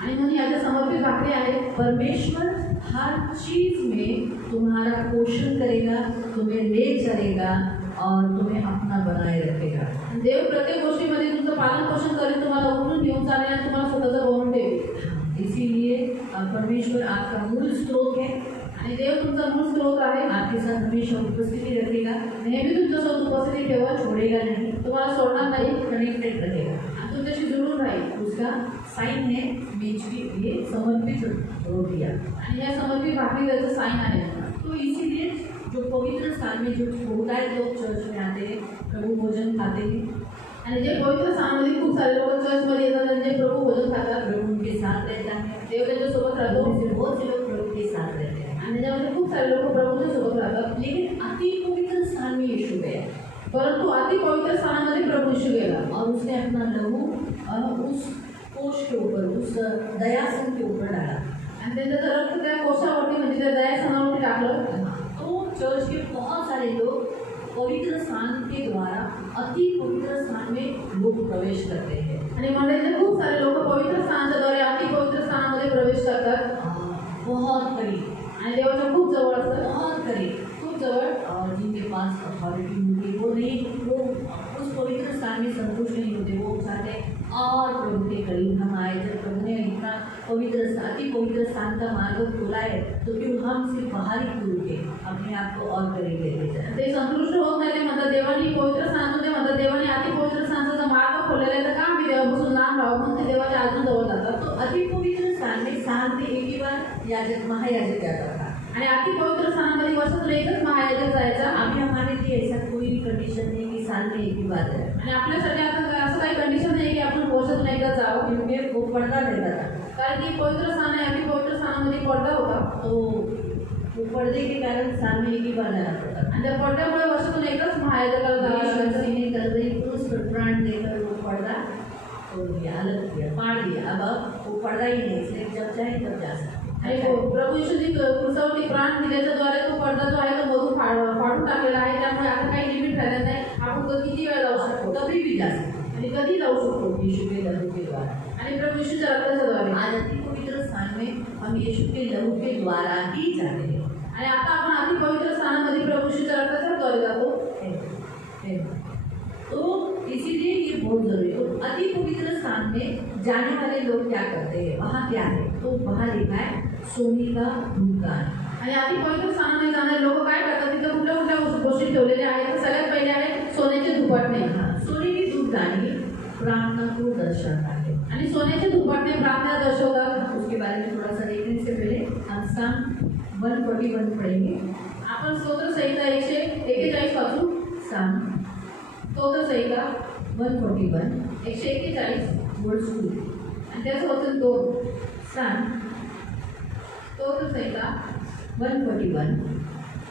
आणि म्हणून याच्या समर्पित भाकरी आहे. परमेश्वर हर चीज़ में तुम्हारा पोषण करेगा, तुम्हें ले चलेगा और तुम्हें अपना बनाए रखेगा। देव प्रत्येक गोष्टीमध्ये तुमचं पालन पोषण करेल, तुम्हाला उठून घेऊन चालेल आणि तुम्हाला स्वतःचं बनवून ठेवेल। इसीलिए परमेश्वर आपका मूल स्रोत है आणि देव तुमचा मूळ स्रोत आहे। आपके साथ हमेशा उपस्थिति रखेगा, नेहमी तुमच्यासोबत उपस्थिती ठेवा, छोड़ेगा नहीं, तुम्हाला सोडणार नाही कनेक्टेड रहेगा। आणि तुमच्याशी जुळून राहील। उसका साइन है बीच की ये समर्पित रोटियाँ, आणि या समर्पित भाकरी त्याचं साइन आहे। तो इसीलिए जो पवित्र स्थान में जो बहुतायत लोग चर्च में आते हैं, प्रभु भोजन खाते हैं, आणि जे पवित्र स्थानामध्ये खूप सारे लोक चर्चमध्ये येतात आणि जे प्रभु भोजन खातात, प्रभु उनके साथ रहता है। देव त्यांच्यासोबत राहतो उनमें से बहुत से लोग प्रभु के साथ रहते हैं, आणि त्याच्यामध्ये खूप सारे लोक प्रभूच्या सोबत राहतात। लेकिन अति पवित्र स्थान में यीशु गया परंतु अति पवित्र स्थानामध्ये प्रभु यीशु गेला और उसने अपना लहू उस कोष के ऊपर, उस दयासन के ऊपर डाला। आणि त्यांचं रक्त त्या कोशावरती म्हणजे त्या दयासनावरती टाकलं। तो चर्च के बहुत सारे लोग पवित्र स्थान के द्वारा अति पवित्र स्थान में लोग प्रवेश करते हैं। आणि मंडळीचे खूप सारे लोक पवित्र स्थानाच्या द्वारे अति पवित्र स्थानामध्ये प्रवेश करतात। बहुत करीब, आणि देवाच्या खूप जवळ असतात, बहुत करीब, खूप जवळ। और जिनके पास अथॉरिटी होती वो नहीं, वो उस पवित्र स्थान में संतुष्ट नहीं होते, वो चाहते और प्रभु के करीब हम आए। जब प्रभु ने इतना पवित्र अति पवित्र स्थान का मार्ग खोला है तो फिर हम सिर्फ बाहरी खुल के अपने आप को और करीब लेते जाए। ते संतुष्ट होत नाही, ते म्हणतात देवाने पवित्र स्थानामध्ये म्हणतात देवाने अति पवित्र स्थानाचा मार्ग खोललेला आहे, तर का आम्ही देवापासून लांब राहू, म्हणून ते देवाच्या अजून जवळ जातात। तो अति पवित्र स्थान में साल में एक ही बार याजक महायाजक जाता था, आणि अति पवित्र स्थानामध्ये वर्षातून एकच महायाजक जायचा। अभी हमारे लिए ऐसा कोई कंडीशन नहीं कि साल में एक ही बार जाए, आणि आपल्यासाठी आता असं काही कंडिशन नाही की आपण वर्षातून एकदा जावं, क्योंकि वो पड़ता रहता था। कारण की पवित्र स्थान आहे, अति पवित्र स्थानामध्ये पडदा होता, तो वो पर्दे के कारण साल में एक ही बार जाना पड़ता था। आणि त्या पडद्यामुळे वर्षातून एकच महायाजकाला जावं यीशु लागायचं। मसीह ने कलवरी क्रूस पर प्राण देकर वो पर्दा तोड़ दिया, अलग किया, फाड़ दिया। अब वो पर्दा ही नहीं, इसलिए जब चाहे तब जा सकते। आणि प्रभू येशूची क्रूसावरती प्राण दिल्याच्याद्वारे तो पडदा जो आहे तो मधून फाडून टाकलेला आहे, त्यामुळे आता काही लिमिट राहिलं नाही, आपण किती वेळ जाऊ शकतो, कभी भी जा सकते आणि कधी जाऊ शकतो यीशु के लहू के द्वारा। आणि प्रभू येशूच्या रक्ताच्या द्वारे। आज अति पवित्र स्थान में हम यीशु के लहू के द्वारा ही जाते हैं। आणि आता आपण अति पवित्र स्थानामध्ये प्रभू येशूच्या रक्ताच्या द्वारे जातो। तो इसीलिए ये बहुत जरूरी है। तो अति पवित्र स्थान में जाने वाले लोग क्या करते हैं, वहाँ क्या है, तो वहाँ लिखा है सोने का धूपदान। आणि अति पवित्र स्थानामध्ये जाणारे लोक काय करतात, तिथं कुठल्या कुठल्या गोष्टी ठेवलेल्या आहेत, तर सगळ्यात पहिले आहे सोन्याचे धुपाटणे। सोने की धूपदानी प्रार्थना को दर्शाता है, आणि सोन्याचे धुपाटणे प्रार्थना दर्शवतात। उसके बारे में थोड़ा सा देखने से पहले हम साम 141 पढ़ेंगे। आपण स्तोत्र संहिता 141 वाचू। साम स्तोत्र संहिता 141 141 वर्स 2 आणि त्याचं वचन 2। साम स्तोत्र संहिता 141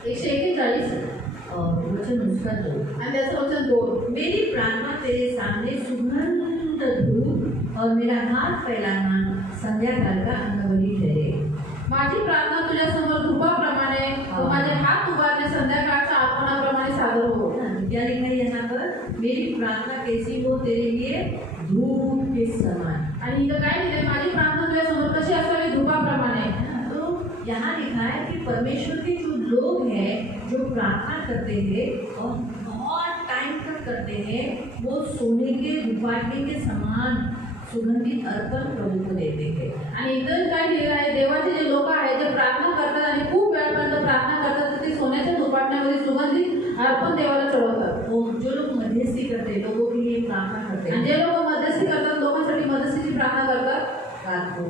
141 और वचन उसका 2। आणि त्याचं वचन 2। मेरी प्रार्थना तेरे सामने सुगंध धूप और मेरा हाथ फैलाना संध्या काल का अन्नबलि ठहरे। माझी प्रार्थना तुझ्या समोर धुपाप्रमाणे व माझे हात उभारणे संध्याकाळच्या अर्पणाप्रमाणे सादर हो। क्या लिखा है यहाँ पर, मेरी प्रार्थना कैसी हो तेरे लिए धूप के समान। आणि इथं काय लिहिलंय, माझी प्रार्थना तुझ्या समोर कशी असावी, धुपाप्रमाणे। तो यहाँ लिखा है कि परमेश्वर के जो लोग हैं जो प्रार्थना करते हैं और बहुत टाइम तक करते हैं, वो सोने के धुपाटने के समान सुगंधित अर्पण प्रभु को देते हैं। आणि इथं काय लिहिलं आहे, देवाचे जे लोक आहेत जे प्रार्थना करतात आणि खूप वेळपर्यंत प्रार्थना करतात, तर ते सोन्याच्या धुपाटण्यामध्ये सुगंधित अर्पण देवाला चढवतात। वो जो लोग मध्यस्थी करते हैं, लोगों के लिए प्रार्थना करते आणि हैं, जे लोक मध्यस्थी करतात, लोकांसाठी मध्यस्थीची प्रार्थना करतात, रात को,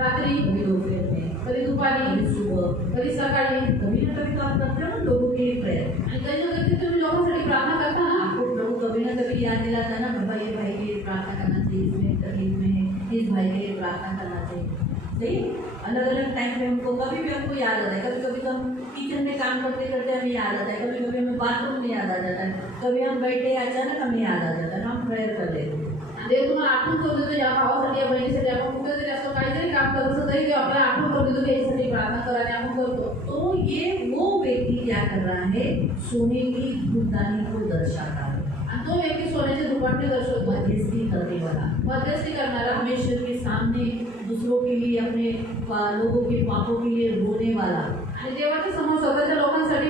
रात्री, कभी दोपहर में, कधी दुपारी, कभी सुबह, कधी सकाळी, कभी ना कभी तो आप करते हो ना लोगों के लिए प्रेयर। आणि कधी ना कधी तुम्ही लोकांसाठी प्रार्थना करता ना, आपको प्रभु कभी ना कभी याद दिलाता है ना, बाबा ये भाई के लिए प्रार्थना करना चाहिए, इसमें तकलीफ में है, इस भाई के लिए प्रार्थना करना चाहिए। सही, अलग अलग टाइम पे हमको कभी भी हमको याद आता है। कभी कभी तो हम किचन में काम करते करते हमें याद आता है, कभी कभी हमें बाथरूम में याद आ जाता है, कभी हम बैठे अचानक हमें याद आ जाता है, हम प्रेयर कर लेते हैं। देव तुम्हाला आठवण करून देतो, या भावासाठी या बहिणीसाठी आपण कुठेतरी असं काहीतरी काम करत असं तरी देव आपल्याला आठवण करून देतो की याच्यासाठी प्रार्थना करा, आणि आपण करतो। तो ये वो व्यक्ति क्या कर रहा है, सोने की धूपदानी को दर्शाता है। आणि तो व्यक्ती सोन्याचे दुपट्टे दर्शवतो, मध्यस्थी करने वाला, मध्यस्थी करणारा, परमेश्वर के सामने दूसरों के लिए, अपने लोगों के पापों के लिए रोने वाला, आणि देवाच्या समोर स्वतःच्या लोकांसाठी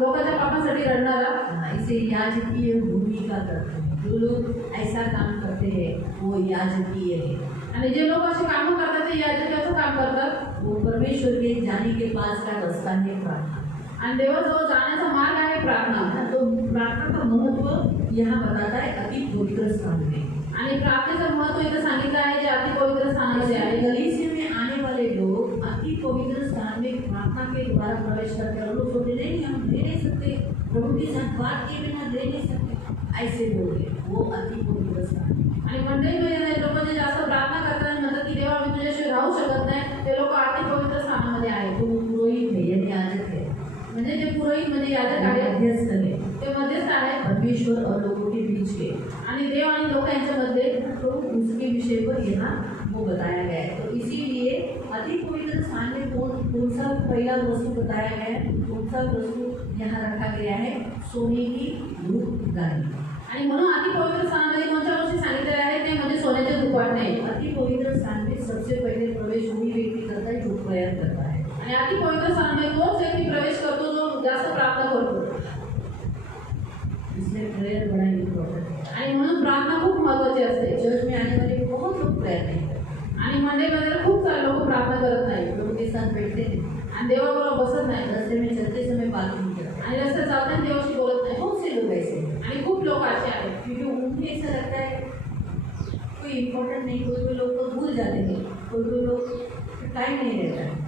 लोकांच्या पापांसाठी रडणारा, इसे याजकीय भूमिका करते हैं। जो लोग ऐसा काम करते हैं वो याजकीय है। आणि जे लोक असे कामं करतात ते याजकाचं काम करतात। वो परमेश्वर के जाने के पास का रास्ता है प्रार्थना। आणि देवाजवळ जाण्याचा मार्ग आहे प्रार्थना। तो प्रार्थना का महत्व यहाँ बताता है अति पवित्र स्थान में। आणि प्रार्थनेचं महत्व इथं सांगितलं आहे जे अति पवित्र स्थानामध्ये आहे। गलीसिया में आने वाले लोग अति पवित्र स्थान में प्रार्थना के द्वारा प्रवेश करते हैं। लोग सोचते नहीं हम दे नहीं सकते, प्रभु के साथ बात के बिना दे नहीं सकते, ऐसे लोग हैं, वो अति पवित्र स्थान है। आणि मंडळीमध्ये लोक जे जास्त प्रार्थना करतात आणि म्हणतात की देवा मी तुझ्याशिवाय राहू शकत नाही, ते लोक अति पवित्र स्थानामध्ये आहेत। तो पुरोहित है यानी याजक है, म्हणजे जे पुरोहित म्हणजे याजक आहे मध्यस्थ है, ते मध्यस्थ आहे परमेश्वर और लोगों के बीच के। आणि देव आणि लोक यांच्यामध्ये। तो उसके विषय पर यहाँ वो बताया गया है। तो इसीलिए अति पवित्र स्थान में कौन सा पहला वस्तु बताया गया है, कौन सा वस्तु यहाँ रखा गया है, सोने की धूपदानी। आणि म्हणून अति पवित्र स्थानामध्ये कोणत्या गोष्टी सांगितलेल्या आहेत ते म्हणजे सोन्याचे धुपाटणे। अति पवित्र स्थान में सबसे पहले प्रवेश वही व्यक्ति करता है जो प्रेयर करता है। आणि अति पवित्र स्थानामध्ये तोच व्यक्ती प्रवेश करतो जो जास्त प्रार्थना करतो। इसलिए प्रेयर बड़ा इम्पोर्टेंट है। आणि म्हणून प्रार्थना खूप महत्त्वाची असते। चर्च में आने वाले बहुत लोग प्रेयर नहीं करते, आणि मंडळीमध्ये खूप सारे लोक प्रार्थना करत नाही, प्रभु के साथ बैठते हैं, आणि देवाबरोबर बसत नाही, रास्ते में चलते समय बात नहीं करते। आणि रस्त्यात चालताना देवाशी बोलत नाही। बहुत से लोग ऐसे हैं, आणि खूप लोक असे आहेत क्योंकि उन्हें ऐसा लगता है कोई इम्पोर्टेंट नहीं। कोई लोग तो भूल जाते हैं, कोई लोग टाइम नहीं रहता है।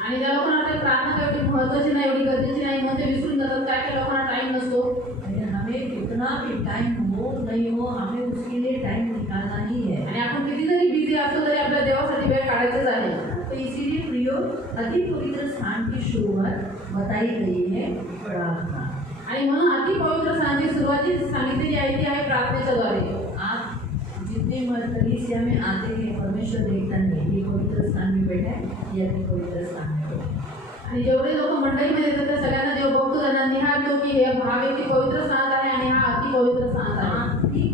आणि ज्या लोकांना ते प्रार्थना करते महत्त्वाची नाही, एवढी गरजेची नाही म्हणून ते विसरून जातात। काय काय लोकांना टाइम नसतो। हमें कितना भी टाइम हो नहीं हो, हमें उसके लिए टाइम निकालना ही है। आणि आपण किती जरी बिझी असलो तरी आपल्या देवासाठी वेळ काढायचाच आहे। तो इसीलिए प्रियो अति पवित्र स्थान की शुरुआत बताई गई है प्रार्थना। आणि म्हणून अति पवित्र स्थानाची सुरुवात सांगितलेली आहे ती आहे प्रार्थनेच्या द्वारे। आप जितने कलीसिया में आते हैं परमेश्वर देखता है ये पवित्र स्थान में बैठा है, ये अति पवित्र स्थान में बैठा है। आणि जेवढे लोक मंडळीमध्ये येतात त्या सगळ्यांना देव बघतो, त्यांना निहाळतो की हे हा व्यक्ती पवित्र स्थानात आहे आणि हा अति पवित्र स्थानात आहे। आत्मिक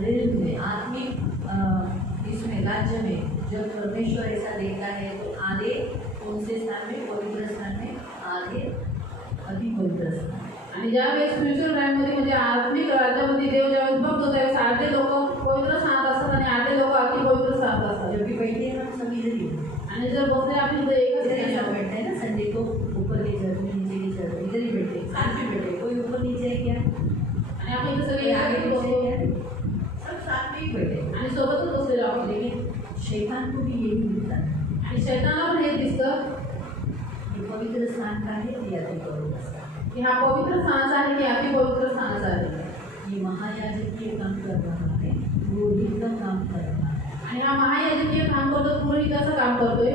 रेल में, आत्मिक इसमें राज्य में जब परमेश्वर ऐसा देखता है तो आधे कौन से स्थान में, पवित्र स्थान में, आधे अति पवित्र स्थान। आणि ज्यावेळेस स्पिरिच्युअल लाईफमध्ये म्हणजे आत्मिक राज्यामध्ये देव ज्यावेळेस बघतो त्यावेळेस अर्धे लोक पवित्र स्थानात असतात आणि अर्धे लोक अति पवित्र स्थानात असतात। जब भी बैठे हैं हम सभी इधर ही हैं। आणि जर बसले आपण इथे एकच इधर ही ठिकाणी सब बैठते हैं ना, संडे को ऊपर के चर्च में, नीचे के चर्च में, इधर ही बैठे हैं, साथ में बैठे। कोई ऊपर नीचे है क्या? आणि आपण इथे सगळे कोई आगे आगे पीछे बसतो है? सब साथ में ही बैठे हैं। आणि सोबतच बसलेलो आहोत। लेकिन शैतान को भी यही मिलता है, आणि शैतानाला पण हे दिसतं ये पवित्र स्थान का है, ये अति पवित्र स्थान, की हा पवित्र स्थानाचा आहे की अति पवित्र स्थानाचा आहे। ये महायाजकीय काम कर रहा है, पुरोहित का काम कर रहा है। आणि हा महायाजकीय काम करतो, पुरोहिताचं काम करतोय।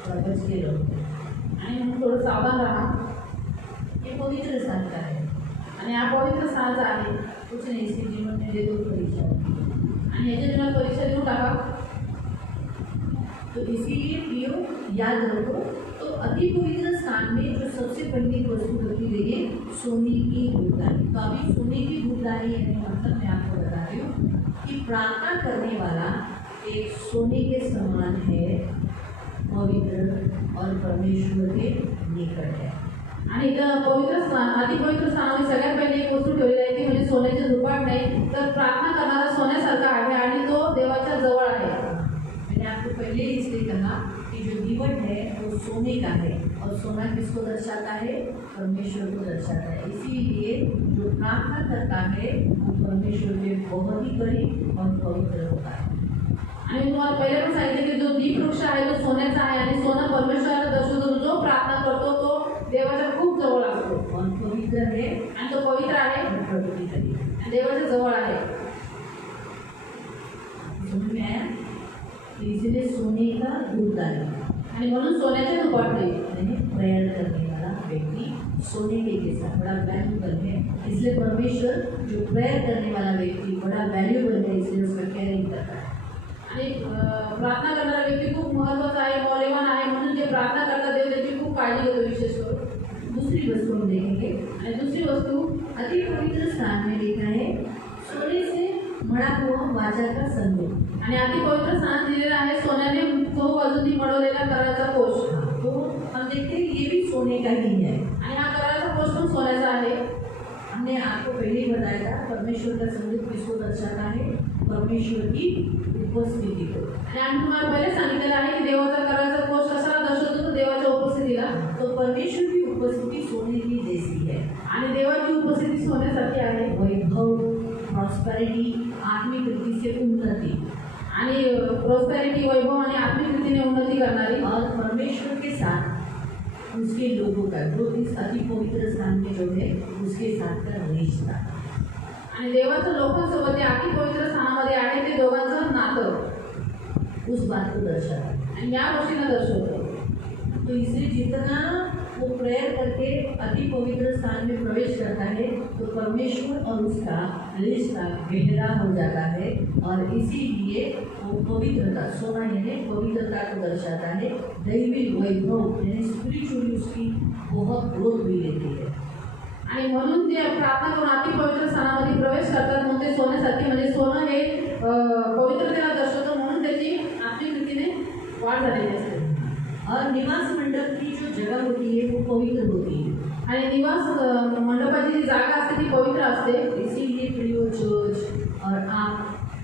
थोड़ा बच के रहो, आणि म्हणून थोडं सावधान राहा। ये पवित्र स्थान का है। आणि हा पवित्र स्थानाचा आहे। कुछ नहीं, इसके जीवन में दे दो परीक्षा। आणि याच्या जीवनात परीक्षा देऊन टाका। तो इसीलिए प्रियो याद रखो, तो अति पवित्र स्थान में जो सबसे पहली वस्तु रखी गई है सोने की धूपदानी। तो अभी सोने की धूपदानी यानी मतलब मैं आपको बता रही हूँ कि प्रार्थना करने वाला एक सोने के समान है, पवित्र और परमेश्वर के निकट है। आणि इथं पवित्र स्थान, अति पवित्र स्थानामध्ये सगळ्यात पहिली एक वस्तू ठेवलेली आहे ती म्हणजे सोन्याचे धुपाट नाही, तर प्रार्थना करणारा सोन्यासारखा आहे आणि तो देवाच्या जवळ आहे। मैंने आपको पहले ही इसलिए कहा कि जो दीवट है वो सोने का है, और सोना किसको दर्शाता है? परमेश्वर को दर्शाता है। इसीलिए जो प्रार्थना करता है वो परमेश्वर के बहुत ही करीब और पवित्र होता है। आणि मी तुम्हाला पहिले पण सांगितले की जो दीप वृक्ष आहे तो सोन्याचा आहे आणि सोनं परमेश्वराला दर्शवतो। जो प्रार्थना करतो तो देवाच्या खूप जवळ असतो और पवित्र है आणि तो पवित्र आहे और प्रभु के करीब। आणि देवाच्या जवळ आहे। समझ में आया? तो इसलिए सोने का धूपदानी आणि म्हणून सोन्याचे धुपाट नाही। यानी प्रेयर करने वाला व्यक्ति सोने के जैसा बड़ा वैल्यूबल है। इसलिए परमेश्वर जो प्रेयर करने वाला व्यक्ति बड़ा वैल्यूबल है, इसलिए उसका केयरिंग करता है। आणि प्रार्थना करणारा व्यक्ती खूप महत्त्वाचा आहे, मौल्यवान आहे, म्हणून जे प्रार्थना करतात देव त्याची खूप काळजी घेतो विशेष करून। दूसरी वस्तु हम देखेंगे, आणि दुसरी वस्तू अति पवित्र स्थान में लिखा है सोने मळापुवा वाचाचा संदेश आणि अति पवित्र स्थान दिलेलं आहे सोन्याने चहूबाजूंनी मडवलेला कराचा कोश. तो हम देखते हैं ये भी सोने का ही है। आणि हा कराचा कोश पण सोन्याचा आहे. हमने आपको पहले ही बताया था परमेश्वर का संगीत किसको दर्शाता है, परमेश्वर की उपस्थिति को। आणि आम्ही तुम्हाला पहिले सांगितलेलं आहे की देवाचा कराचा कोश कशाला दर्शवतो, तर देवाच्या उपस्थितीला. तो परमेश्वर की उपस्थिति सोने की जैसी है आणि देवाची उपस्थिती सोन्यासारखी आहे. वैभव, प्रॉस्पेरिटी, आत्मिक रीति से उन्नति आणि प्रॉस्पेरिटी, वैभव आणि आत्मिक रीतीने उन्नती करणारी. और परमेश्वर के साथ उसके लोगों का जो इस अति पवित्र स्थान में जो है उसके साथ का रिश्ता, आणि देवाच्या लोकांसोबत या अति पवित्र स्थानामध्ये आहे ते दोघांचं नातं उस बात को दर्शाता है। आणि या गोष्टींना दर्शवतो. तो इसलिए जितना वो प्रेयर करके अति पवित्र स्थान में प्रवेश करता है तो परमेश्वर और उसका रिश्ता गहरा हो जाता है और इसीलिए वो पवित्रता, सोना यानी पवित्रता को दर्शाता है। दैवी वैभव यानी स्पिरिचुअली उसकी बहुत ग्रोथ हुई रहती है। आणि म्हणून ते प्रार्थना करून अति पवित्र स्थानामध्ये प्रवेश करतात. मग ते सोन्यासारखे, म्हणजे सोनं हे पवित्रतेला दर्शवतं म्हणून त्याची आत्मिक रीतीने वाढ झालेली असते. और निवास मंडप की जो जगह होती है वो पवित्र होती है। आणि निवास मंडपाची जी जागा असते ती पवित्र असते. इसीलिए प्रियो चर्च और आप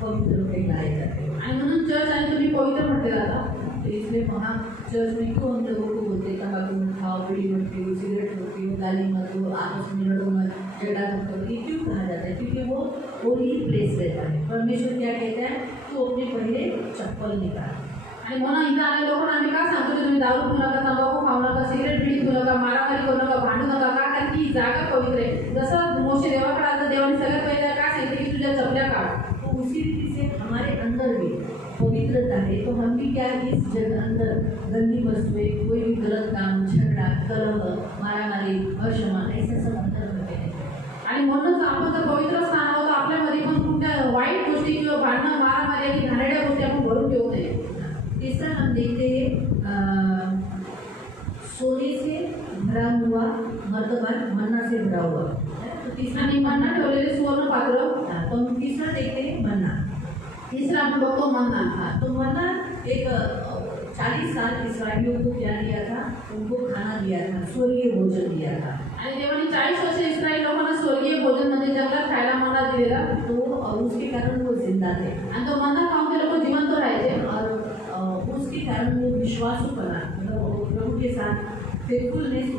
पवित्र कहलाए जाते हैं। आणि म्हणून चर्च आणि तुम्ही पवित्र म्हटले जाता. तो इसलिए वहाँ चर्च में क्यों हम लोगों को बोलते तंबाकू मत खाओ, बीड़ी मत पियो, सिगरेट मत पियो, गाली मत दो, आपस में लड़ो मत, झगड़ा मत करो, ये क्यों कहा जाता है? क्योंकि वो होली प्लेस रहता है। परमेश्वर क्या कहता है, तू अपने पहले चप्पल निकाल। आणि म्हणून इथं आलेल्या लोकांना आम्ही काय सांगतो की तुम्ही दारू पिऊ नका, तंबाखू खाऊ नका, सिगरेट बिडी पिऊ नका, मारामारी करू नका, भांडू नका. का? कारण की ही जागा पवित्र आहे. जसं मोशे देवाकडे आलं, देवाने सगळ्यात पहिले काय सांगितलं की तुझ्या चपल्या काढ. तो उसी रीति से हमारे अंदर भी पवित्रता है। तो हम भी क्या इस जगह अंदर गंदी वस्तुएं, कोई भी गलत काम, झगड़ा, कलह, मारामारी, अक्षमा, ऐसा सब अंदर होते हैं। आणि म्हणूनच आपण जर पवित्र स्थान आहोत तर आपल्यामध्ये पण कुठल्या वाईट गोष्टी किंवा भांडणं, मारामारी आणि घाणेरड्या गोष्टी आपण भरून ठेवू नये. तीसरा हम देखते हैं सोने से भरा हुआ मर्तबान, मन्ना से भरा हुआ। तो तीसरा आणि मन्ना ठेवलेले सुवर्ण पात्र. तो हम तीसरा देखते हैं मन्ना। तिसरा आपण बघतो मन्ना. हाँ, तो मन्ना एक 40 साल इस्राएलियों को क्या दिया था, उनको खाना दिया था, स्वर्गीय भोजन दिया था। आणि देवाने 40 वर्ष इस्रायल लोकांना स्वर्गीय भोजन म्हणजे जंगलात खायला मन्ना दिलेला. तो और उसके कारण वो जिंदा थे आणि तो मन्ना खाऊन ते लोक जिवंत राहायचे. और उसके कारण वो विश्वासूपना, मतलब प्रभु के साथ फेथफुलनेस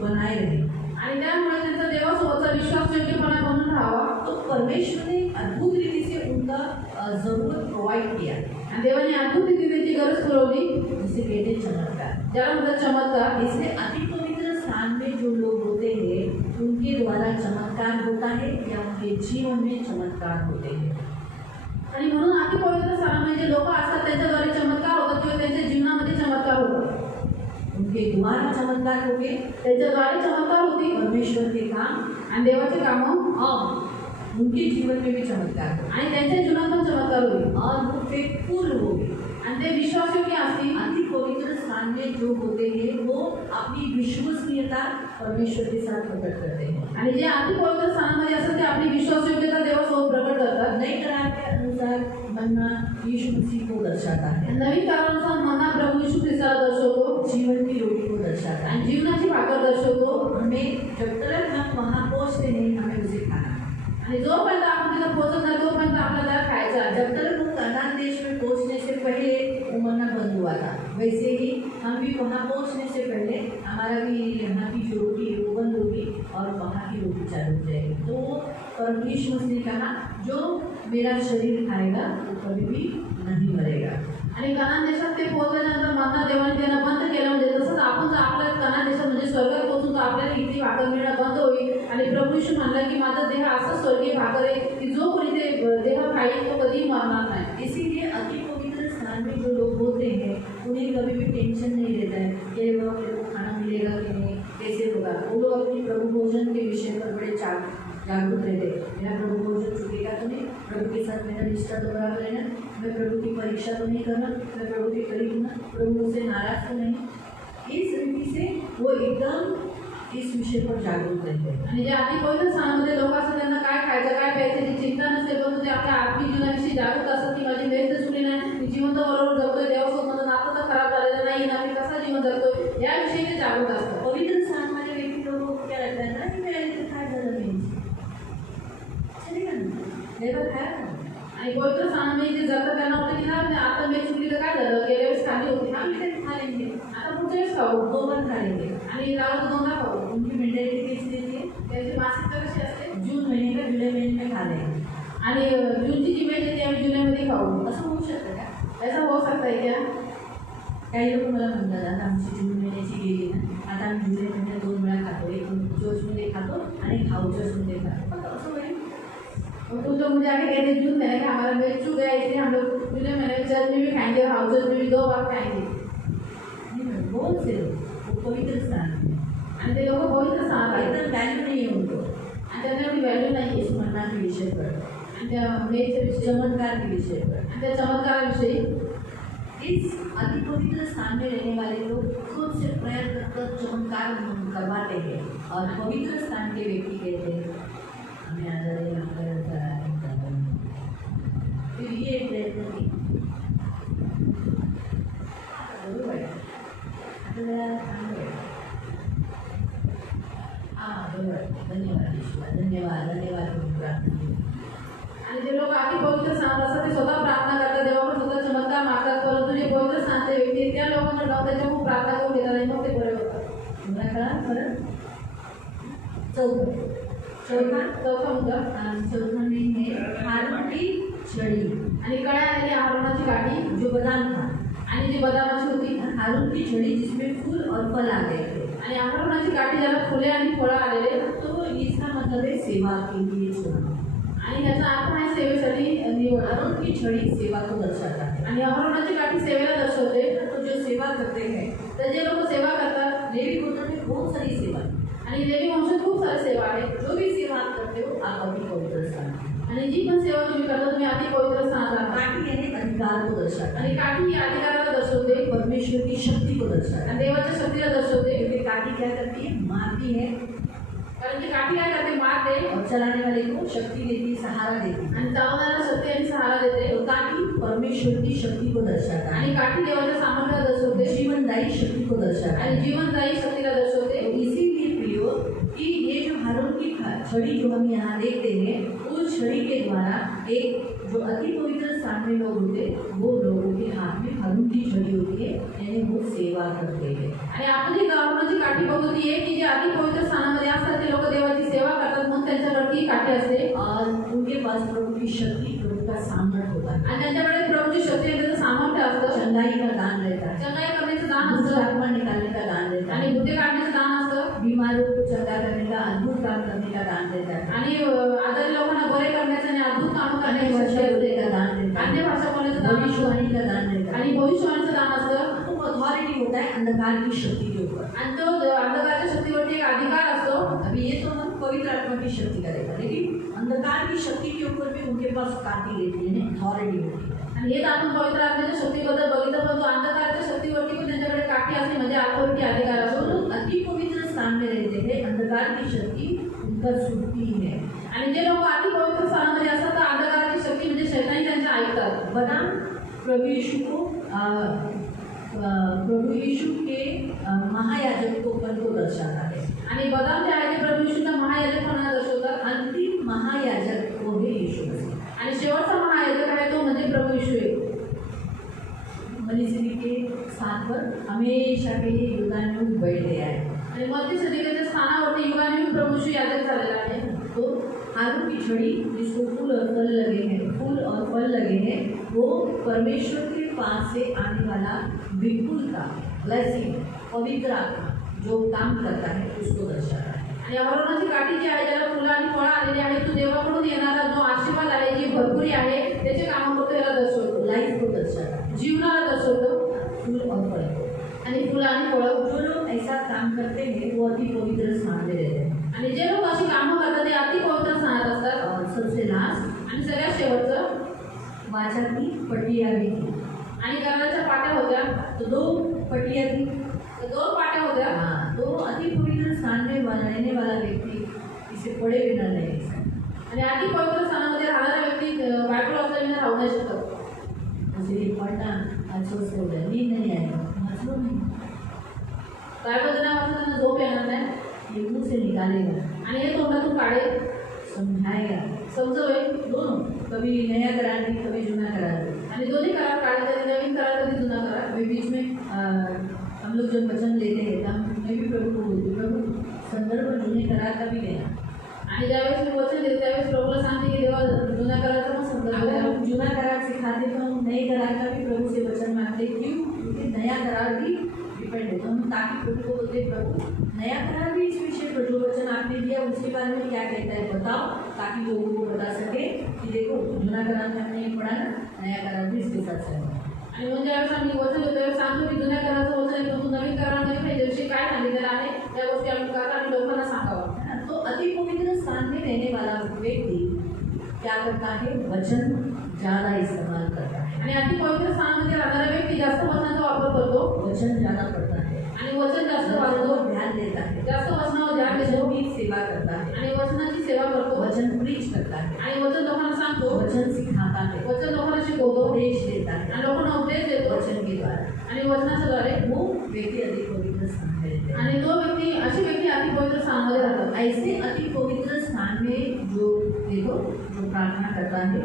बनाए रहे। आणि त्यामुळे त्यांचा देवासोबतचा विश्वासयोग्यपणा बनून राहावा. तो परमेश्वर ने अद्भुत रीति से उनका जरूरत प्रोवाइड किया। आणि देवाने अद्भुत रीतीने त्यांची गरज पुरवली, जिसे कहते हैं चमत्कार। ज्याला म्हणतात चमत्कार. इसलिए अति पवित्र स्थान में जो लोग होते हैं उनके द्वारा चमत्कार होता है या उनके जीवन में चमत्कार होते हैं। आणि म्हणून अति पवित्र स्थानामध्ये जे लोक असतात त्यांच्याद्वारे चमत्कार होतात किंवा त्यांच्या जीवनामध्ये चमत्कार होतात. उनके द्वारा चमत्कार होते, त्यांच्याद्वारे चमत्कार होती परमेश्वर के काम आणि देवाचे कामं और उनके जीवन में भी चमत्कार होते आणि त्यांच्या जीवनात पण चमत्कार होईल. और वो फेथफुल हो गए। आणि ते विश्वासयोग्य असतील. अति पवित्र स्थान में जो होते हैं वो अपनी विश्वसनीयता परमेश्वर के साथ प्रकट करते हैं। आणि जे अति पवित्र स्थानामध्ये असतात ते आपली विश्वासयोग्यता देवासोबत प्रकट करतात. नए करार के अनुसार मन्ना यीशु मसीह को दर्शाता है, नवीन काळानुसार मन्ना प्रभू येशू ख्रिस्ताला दर्शवतो. जीवन की रोटी को दर्शाता है। आणि जीवनाची भाकर दर्शवतो. हमें जब तक हम वहाँ पहुँचते नहीं हमें उसे खाना, आणि जोपर्यंत आपण तिथं पोहोचत नाही तोपर्यंत आपल्याला खायचं आहे. जब तक वो कनान देश में पहुँचने से पहले वो मन्ना बंद हुआ था, वैसे ही हम भी वहाँ पहुँचने से पहले हमारा भी यहाँ की जो रोटी है वो बंद होगी और वहाँ की रोटी चालू हो जाएगी। तो परमेश्वर ने कहा जो मेरा शरीर खाएगा वो कभी भी नहीं मरेगा। आणि कनान देशात ते पोहोचल्यानंतर मन्ना देवाने त्यांना बंद केलं. म्हणजे तसंच आपण जर आपल्या कनान देशात म्हणजे स्वर्गात पोहोचू तर आपल्याला इथली भाकर मिळणं बंद होईल. आणि प्रभू येशू म्हणला की माझा देह असा स्वर्गीय भाकर आहे की जो कोणी ते देह खाईल तो कधीही मरणार नाही. इसीलिए अति पवित्र स्थान में जो लोग होते हैं उन्हें कभी भी टेंशन नहीं रहता है कि वह मेरे को खाना मिलेगा कि नहीं, कैसे होगा। वो लोग अपनी प्रभु भोजन के विषय पर बड़े जागरूक रहते। मेरा प्रभु भोजन चुकेगा तो नहीं, प्रभु के साथ मेरा रिश्ता तो बराबर है ना, मैं प्रभु की परीक्षा तो नहीं करना, मैं प्रभु के करीब हूँ ना, प्रभु मुझसे नाराज तो नहीं। इस रीति से वो एकदम इस विषय पर जागरूक रहते हैं। आणि जे अति पवित्र स्थानामध्ये लोक असतात त्यांना काय खायचं काय प्यायचं याची चिंता नसते, परंतु ते आपल्या आत्मिक जागृत असतात की माझी मेहनत चुकली नाही, मी जिवंत बरोबर जगतोय, देवासोबत माझं नातं तर खराब झालेलं नाही ना, मी कसा जीवन जगतोय याविषयी ते जागृत असतात. पवित्र स्थान वाले व्यक्ति लोगों को क्या लगता है ना कि मेरे लिए खाया ज़्यादा नहीं चलेगा ना, लेबर खाया ना. आणि पवित्र स्थानामध्ये जे जगतात त्यांना वाटतं की ना आता मी चुकली तर काय झालं, गेल्या वेळेस खाली होती ना, हम इधर खा लेंगे, आता पुढच्या वेळेस खाऊ, 2 बार खा लेंगे. आणि राहू दोनदा खाऊ. उनकी मेंटेलिटी कैसी रहती है, त्यांची मानसिकता कशी असते, जून महीने का जुलाई महीने में खा लेंगे. आणि जूनची जी मेल येते आम्ही जुलैमध्ये खाऊ. असं होऊ शकतं का? ऐसा हो सकता है क्या? काही लोक मला म्हणतात आता आमची जून महिन्याची गेली ना, आता आम्ही जुलै महिन्यात 2 वेळा खातो, एक चर्चमध्ये खातो आणि खाऊ चर्चमध्ये खातो. पण असं होईल और तुम लोग मुझे आगे कहते हैं जून महीने का हमारा मेल चूक गया, इसलिए हम लोग जुलाई महीने में चर्च में भी खाएंगे और हाउस में भी 2 बार खाएंगे. नहीं, बहुत से लोग वो पवित्र स्थान में आणि ते लोक पवित्र स्थानात आहेत इतना वैल्यू नहीं है उनको, आणि त्यांना एवढी व्हॅल्यू नाही आहे स्मरणा के विषय पर, आणि त्या मेलच्या विषयी चमत्कार के विषय पर. आणि त्या चमत्काराविषयी. इस अति पवित्र स्थान में रहने वाले लोग खुद से प्रयत्न कर चमत्कार करवाते हैं और पवित्र स्थान के व्यक्ति कहते हैं हमें आदर यहाँ पर फिर ये प्रयत्न की बरोबर आहे. आपल्याला चांगलं आहे. बरोबर. धन्यवाद ईश्वर, धन्यवाद धन्यवाद तुम्ही प्रार्थना केली. आणि जे लोक अति पवित्र स्थानात असतात ते स्वतः प्रार्थना करतात, देवाकडे स्वतः चमत्कार मागतात, परंतु जे पवित्र स्थानचे व्यक्ती आहेत त्या लोकांना जाऊन त्याच्या खूप प्रार्थना करून घेतात आणि मग ते बरे होतात. तुम्हाला कळा खरं. चौथा मुद्दा चौथा में है हारून की छड़ी. आणि कळ्या आलेली हारूनाची काठी जो बादाम था, आणि जी बदामाची होती, हारून की छड़ी जिसमें फूल और फल आ गए थे. आणि हारूनाची काठी ज्याला फुले आणि फळं आलेले, तो इसका मतलब है सेवा के लिए चुना. आणि याचा अर्थ आहे सेवेसाठी निवड. हारून की छड़ी सेवा को दर्शाता है. आणि हारूनाची काठी सेवेला दर्शवते. तो जो सेवा करते हैं, तर जे लोक सेवा करतात, लेवी गोत्र में बहुत सारी सेवा है. आणि लेवी वंशात खूप सारी सेवा आहे. जो भी सेवा आप करते हो आप अति पवित्र स्थान में. आणि जी पण सेवा तुम्ही करता तुम्ही अति पवित्र स्थानात आहात. काठी यानी अधिकार को दर्शाता है, आणि काठी ही अधिकाराला दर्शवते, परमेश्वर की शक्ति को दर्शाता है. आणि देवाच्या शक्तीला दर्शवते. क्योंकि काठी क्या करती है, मारती है कारण की काठी काय करते, मारते और चलाने वाले को शक्ति देती है, सहारा देती है. आणि चालवणाऱ्याला शक्ती आणि सहारा देते. तो काठी परमेश्वर की शक्ति को दर्शाता है, आणि काठी देवाच्या सामर्थ्याला दर्शवते जीवनदायी शक्ति को दर्शाता आणि है. जीवनदायी शक्तीला तो दर्शवते. इसीलिए प्रियो कि ये जो हारून की छड़ी जो हम यहाँ देखते हैं, उस छड़ी के द्वारा एक जो अति पवित्र स्थान में लोग होते वो लोगों के हाथ में हारून की छड़ी होती है, यानी वो सेवा करते हैं. आणि आपण जी हारूनाची काठी बघू ती आहे की जे अति पवित्र स्थानामध्ये असतात ते लोक देवाची सेवा करतात, म्हणून त्यांच्याकडे ही काठी असते. और उनके पास प्रभु की शक्ति, प्रभु का सामर्थ्य होता है. आणि त्यांच्याकडे प्रभूची शक्ती आणि त्याचं सामर्थ्य असतं. चंगाई का दान रहता है, चंगाई करण्याचं दान दुष्ट असतं आत्मा निकालने का दान रहता आणि है, बुद्धी काढण्याचं दान असतं बीमारों को चंगा करने का, अद्भुत काम करने का दान रहता है, आणि आजारी लोकांना बरे करण्याचं आणि अद्भुत काम अन्य करण्याची भाषा शक्ती बोलने असते. का दान रहता अन्य है, भाषा बोलण्याचं दान असतं भविष्यवाणी का दान रहता है. आणि भविष्यवाणीचं दान असतं. तो अथॉरिटी होता है अंधकार की शक्ति के ऊपर. आणि तो अंधकारच्या शक्तीवरती एक अधिकार असतो. अभी ये तो हम पवित्र आत्मा की शक्ति का देखा, लेकिन अंधकार की शक्ति के ऊपर भी उनके पास काटी रहती है, अथॉरिटी होती है. आणि हेच आपण पवित्र आत्म्याच्या शक्तीबद्दल बघितलं, परंतु अंधकाराच्या शक्तीवरती पण त्यांच्याकडे काठी असते, म्हणजे अथॉरिटी अधिकार जो असतो. लोग अति पवित्र स्थान में रहते हैं, अंधकार की शक्ति उनका सुनती है. आणि जे लोक अति पवित्र स्थानामध्ये असतात तर अंधकाराची शक्ती म्हणजे शैतानी त्यांच्या ऐकतात. बनाम प्रभु यीशु को प्रभु यीशु के महायाजकोपन को दर्शाता है. आणि बदाम जे आहे ते प्रभू यीशूंना महायाजकपणा दर्शवतात. अंतिम महायाजक वो है यीशु मसीह. आणि शेवटचा महायाजक आहे तो म्हणजे प्रभू यीशू आहे. मनीषी के स्थान पर हमेशा के लिए युगानुयुग बैठ गया है. आणि मध्य सदिकेच्या स्थानावरती युगानुयुग प्रभू यीशू याजक झालेला आहे. तो हारून की छड़ी जिसको फूल और फल लगे हैं, फूल और फल लगे हैं, वो परमेश्वर के पास से आने वाला बिल्कुल का ब्लेसिंग, पवित्र आत्मा जो काम करता है उसको दर्शाता है. आणि हारूनाची काठी जी आहे ज्याला फुलं आणि फळं आलेली आहे, तो देवाकडून येणारा जो आशीर्वाद आहे, जी भरपुरी आहे, त्याचे काम करतो, याला दर्शवतो. लाइफ को दर्शाता है, जीवनाला दर्शवतो. फूल और फल को. आणि फुलं आणि फळं. जो लोग ऐसा काम करते हैं वो अति पवित्र स्थान में रहते हैं. आणि जे लोक अशी कामं करतात ते अति पवित्र स्थानात असतात. और सबसे लास्ट आणि सगळ्यात शेवटचं वाचा की पटिया भी थी. आणि घराच्या पाट्या होत्या. तो 2 पटिया थी. तर 2 पाट्या होत्या. तो अति पवित्र स्थान में रहने वाला व्यक्ति इसे पढ़े बिना नहीं. आणि अति पवित्र स्थानामध्ये राहणारा व्यक्ती बायबल वाचल्याने राहू नाही शकत. जैसे पढ़ना आज सोच हो गया, नींद नहीं आएगा, मतलब नहीं, बायबल नाही वाचलं त्यांना झोप येणार नाही. ये मुंह से निकालेगा, आणि हे तोंडातून काढेल, समझाएगा, समजवेल. दोनों, कभी नया करा दी, कभी जुना करा दी। आणि दोन्ही करार काढले, कधी नवीन करार, कधी जुना करार. अभी बीच में हम लोग जब वचन लेते हैं तो मैं भी प्रभु को बोलती हूँ, प्रभु संदर्भ जुने करार का भी देना। आणि ज्यावेळेस मी वचन देते त्यावेळेस प्रभूला सांगते की देवा जुना कराराचा पण संदर्भ अगर द्या. हम जुना करार सिखाते तो हम नए करार का भी प्रभु से वचन मांगते, क्यों? क्योंकि नया करार भी डिपेंड है, तो हम ताकि प्रभु को बोलते प्रभु नया करार भी इस विषय पर जो वचन आपने दिया उसके बारे में क्या कहता है बताओ, ताकि लोगों को बता सके कि देखो जुना करार में हमने ये पढ़ा ना, नया करार भी इसके साथ सहमत है। आणि मग ज्यावेळेस आम्ही वचन देतो त्यावेळेस सांगतो की जुन्या कराराचं वचन आहे, परंतु नवीन करारामध्ये त्याच्याविषयी काय सांगितलेलं आहे त्या गोष्टी आम्ही करतो आणि लोकांना सांगावं. है ना? तो अति पवित्र स्थान में रहने वाला व्यक्ति क्या करता है? वचन ज़्यादा इस्तेमाल करता है, आणि अति पवित्र स्थानामध्ये राहणारा व्यक्ती जास्त वचनाचा वापर करतो वचन ज़्यादा पढ़ता है, आणि वचन जास्त वचन वाचतो, को ध्यान देता है, जास्त वचनावर ध्यान देतो वचन की सेवा करता है, आणि वचनाची सेवा करतो वचन प्रीच करता है, आणि वचन लोकांना सांगतो, वचन सिखाता है, वचन लोकांना शिकवतो उपदेश देता है आणि लोकांना उपदेश देतो वचन के द्वारा। आणि वचनाच्या द्वारे. वो व्यक्ति अति पवित्र स्थान में रहते हैं। आणि तो व्यक्ती अशी व्यक्ती अति पवित्र स्थानामध्ये राहतात. ऐसे अति पवित्र स्थान में जो देखो जो प्रार्थना करता है,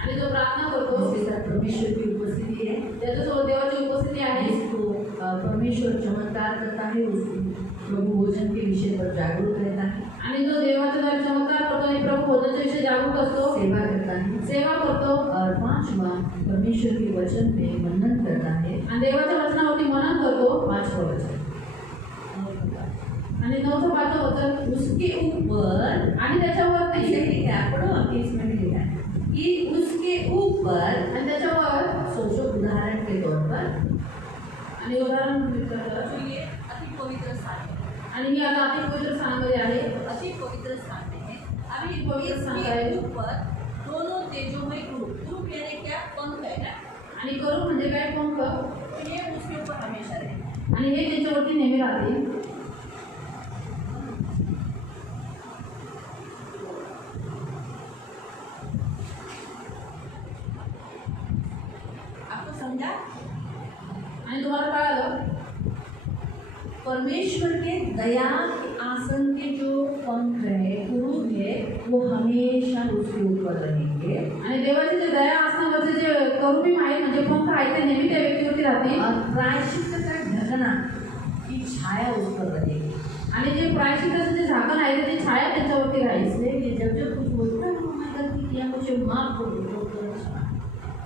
आणि जो प्रार्थना करतो उसके साथ परमेश्वर की उपस्थिति है, त्याच्यासोबत देवाची उपस्थिती आहे, जिसको परमेश्वर चमत्कार करता है, उसको प्रभु भोजन के विषय पर जागरूक रहता है, आणि जो देवाच्या द्वारे चमत्कार करतो आणि प्रभु भोजनाच्या विषयी जागरूक असतो, सेवा करता है, सेवा करतो और पांचवा परमेश्वर के वचन में मनन करता है। आणि देवाच्या वचनावरती मनन करतो. पांचवा वचन आणि 9-5 वचन उसके ऊपर आणि त्याच्यावरती ऐसे ही लिखा है, पढ़ो आप इसमें लिखा है कि उसके ऊपर आणि त्याच्यावर सोचो उदाहरण के तौर पर आणि उदाहरण करतो. ये अति पवित्र स्थान है, आणि मी आता अति पवित्र स्थानामध्ये आहे. अति पवित्र स्थान में है। अति पवित्र स्थान इसके आहे ऊपर दोनों तेजोमय ग्रुप यानी क्या पंख है ना, आणि करू म्हणजे काय पंख, तो ये उसके ऊपर हमेशा रहे। आणि हे त्याच्यावरती नेहमी राहते. आपको समझा? आणि तुम्हाला कळालं परमेश्वर के दया के आसन के जो पंख है, कुरूप है, वो हमेशा उसके ऊपर रहेंगे। आणि देवाचे जे दया असण्यावरचे जे करूबीम आहेत म्हणजे पंख आहेत ते नेहमी त्या व्यक्तीवरती राहतील. और प्रायश्चित का ढकना की छाया उस पर रहेगी। आणि जे प्रायश्चित्ताचं जे झाकण आहे ते छाया त्यांच्यावरती राहील. इसलिए ये जब कुछ बोलते हैं मैंने गलती किया मुझे माफ कर दो, तो क्षमा।